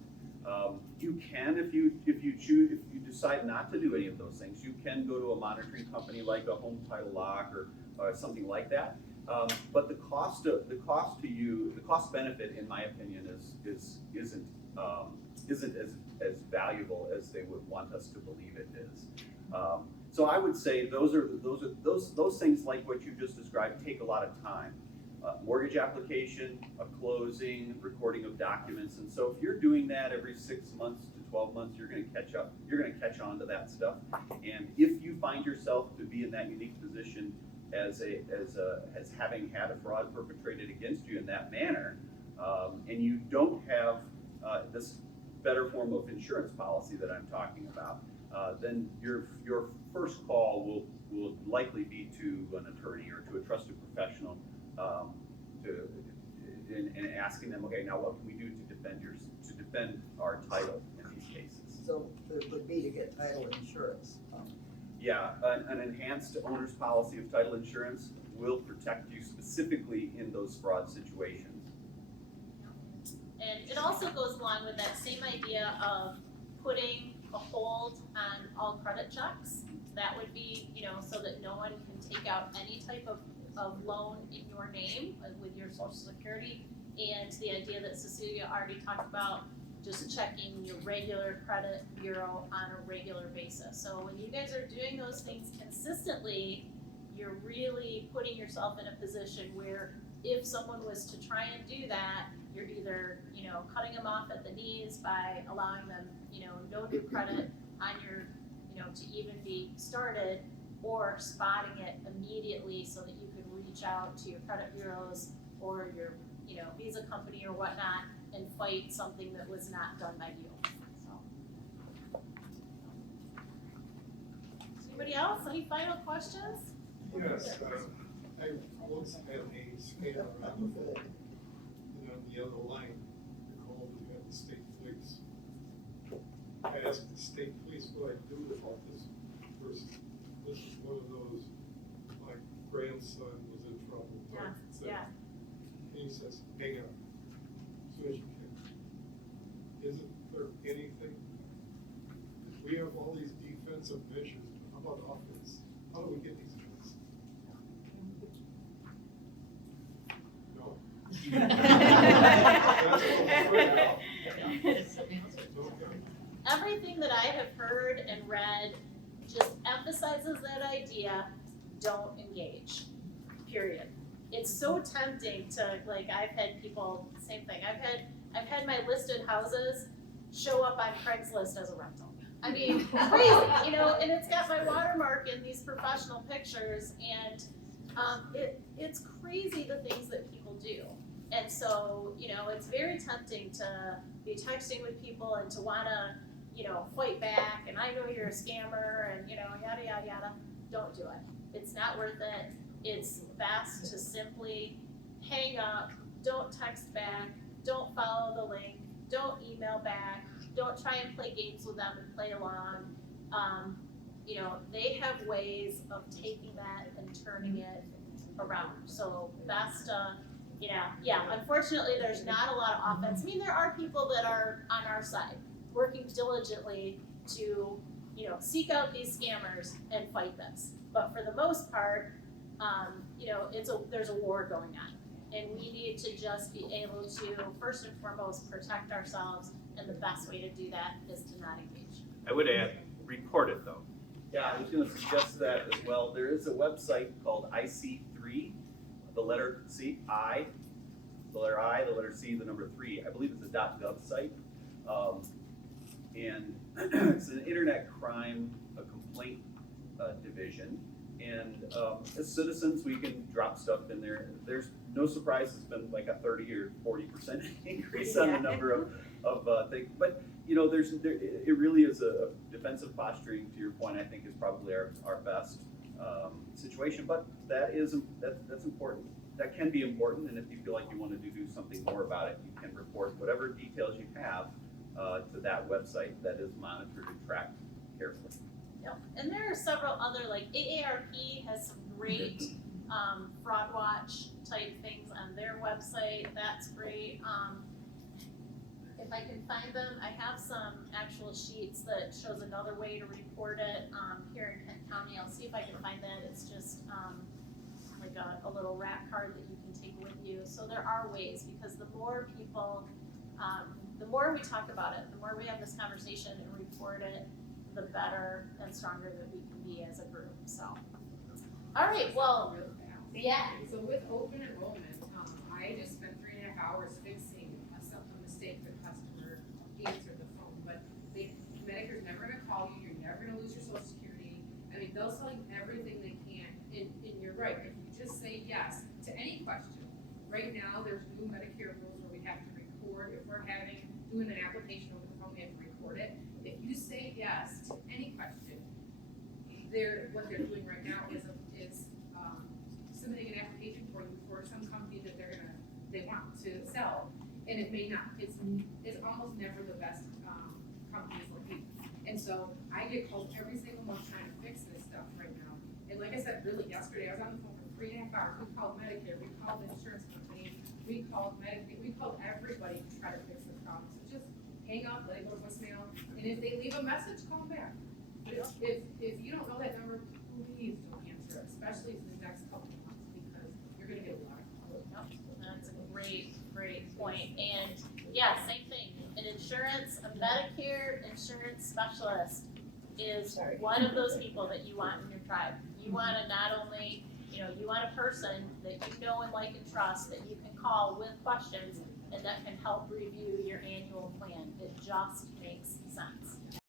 You can, if you choose, if you decide not to do any of those things, you can go to a monitoring company like a Home Title Lock or something like that. But the cost benefit, in my opinion, isn't as valuable as they would want us to believe it is. So I would say those things like what you just described take a lot of time. Mortgage application, a closing, recording of documents, and so if you're doing that every 6 months to 12 months, you're going to catch up. You're going to catch on to that stuff. And if you find yourself to be in that unique position as having had a fraud perpetrated against you in that manner, and you don't have this better form of insurance policy that I'm talking about, then your first call will likely be to an attorney or to a trusted professional, and asking them, okay, now what can we do to defend our title in these cases? So it would be to get title insurance. Yeah, an enhanced owner's policy of title insurance will protect you specifically in those fraud situations. And it also goes along with that same idea of putting a hold on all credit checks. That would be, so that no one can take out any type of loan in your name with your social security. And the idea that Cecilia already talked about, just checking your regular credit bureau on a regular basis. So when you guys are doing those things consistently, you're really putting yourself in a position where if someone was to try and do that, you're either, cutting them off at the knees by allowing them, no new credit on your, to even be started, or spotting it immediately so that you can reach out to your credit bureaus or your, Visa company or whatnot and fight something that was not done by you. So. Anybody else? Any final questions? Yes, I once had a scanner on the phone, and on the other line, I called and had the state police. I asked the state police what I do about this person. This is one of those, my grandson was in trouble. Yeah. He says, hang on, as soon as you can. Isn't there anything? We have all these defensive measures, but how about offense? How do we get these guys? No? That's what I'm afraid of. Everything that I have heard and read just emphasizes that idea, don't engage, period. It's so tempting to, I've had people, same thing, I've had my listed houses show up on Craigslist as a rental. I mean, crazy, and it's got my watermark in these professional pictures, and it's crazy the things that people do. And so, it's very tempting to be texting with people and to wanna, fight back, and I know you're a scammer, and, yada, yada, yada. Don't do it. It's not worth it. It's best to simply hang up, don't text back, don't follow the link, don't email back, don't try and play games with them and play along. They have ways of taking that and turning it around. So best, unfortunately there's not a lot of offense. I mean, there are people that are on our side, working diligently to, seek out these scammers and fight this. But for the most part, there's a war going on, and we need to just be able to, first and foremost, protect ourselves, and the best way to do that is to not engage. I would add, report it though. Yeah, I was going to suggest that as well. There is a website called IC3, the letter C, the letter C, the number 3. I believe it's a .gov site, and it's an internet crime complaint division. And as citizens, we can drop stuff in there. There's no surprise, it's been like a 30 or 40% increase on the number of things. But it really is a defensive posturing, to your point, I think is probably our best situation. But that's important. That can be important, and if you feel like you want to do something more about it, you can report whatever details you have to that website that is monitored and tracked carefully. Yep. And there are several other, like AARP has some great fraud watch type things on their website. That's great. if I can find them, I have some actual sheets that shows another way to report it, here in Kent County. I'll see if I can find that. It's just, like a little rack card that you can take with you. So there are ways, because the more people, the more we talk about it, the more we have this conversation and report it, the better and stronger that we can be as a group, so. All right, well, yeah. So with open enrollment, I just spent 3.5 hours fixing a mistake the customer answered the phone, but Medicare's never gonna call you, you're never gonna lose your social security. I mean, they'll tell you everything they can, and you're right, if you just say yes to any question. Right now, there's new Medicare rules where we have to record, if we're doing an application over the phone, we have to record it. If you say yes to any question, what they're doing right now is submitting an application for you for some company that they want to sell, and it may not. It's almost never the best companies like me. And so I get called every single month trying to fix this stuff right now. And like I said, really yesterday, I was on the phone for 3.5 hours. We called Medicare, we called the insurance company, we called Medicaid, we called everybody to try to fix this problem. So just hang up, let it go to voicemail, and if they leave a message, call them back. If you don't know that number, please don't answer it, especially for the next couple of months, because you're gonna get a lot of calls. That's a great point. And yeah, same thing. An insurance, a Medicare insurance specialist is one of those people that you want in your tribe. You want to not only, you want a person that you know and like and trust that you can call with questions and that can help review your annual plan. It just makes sense.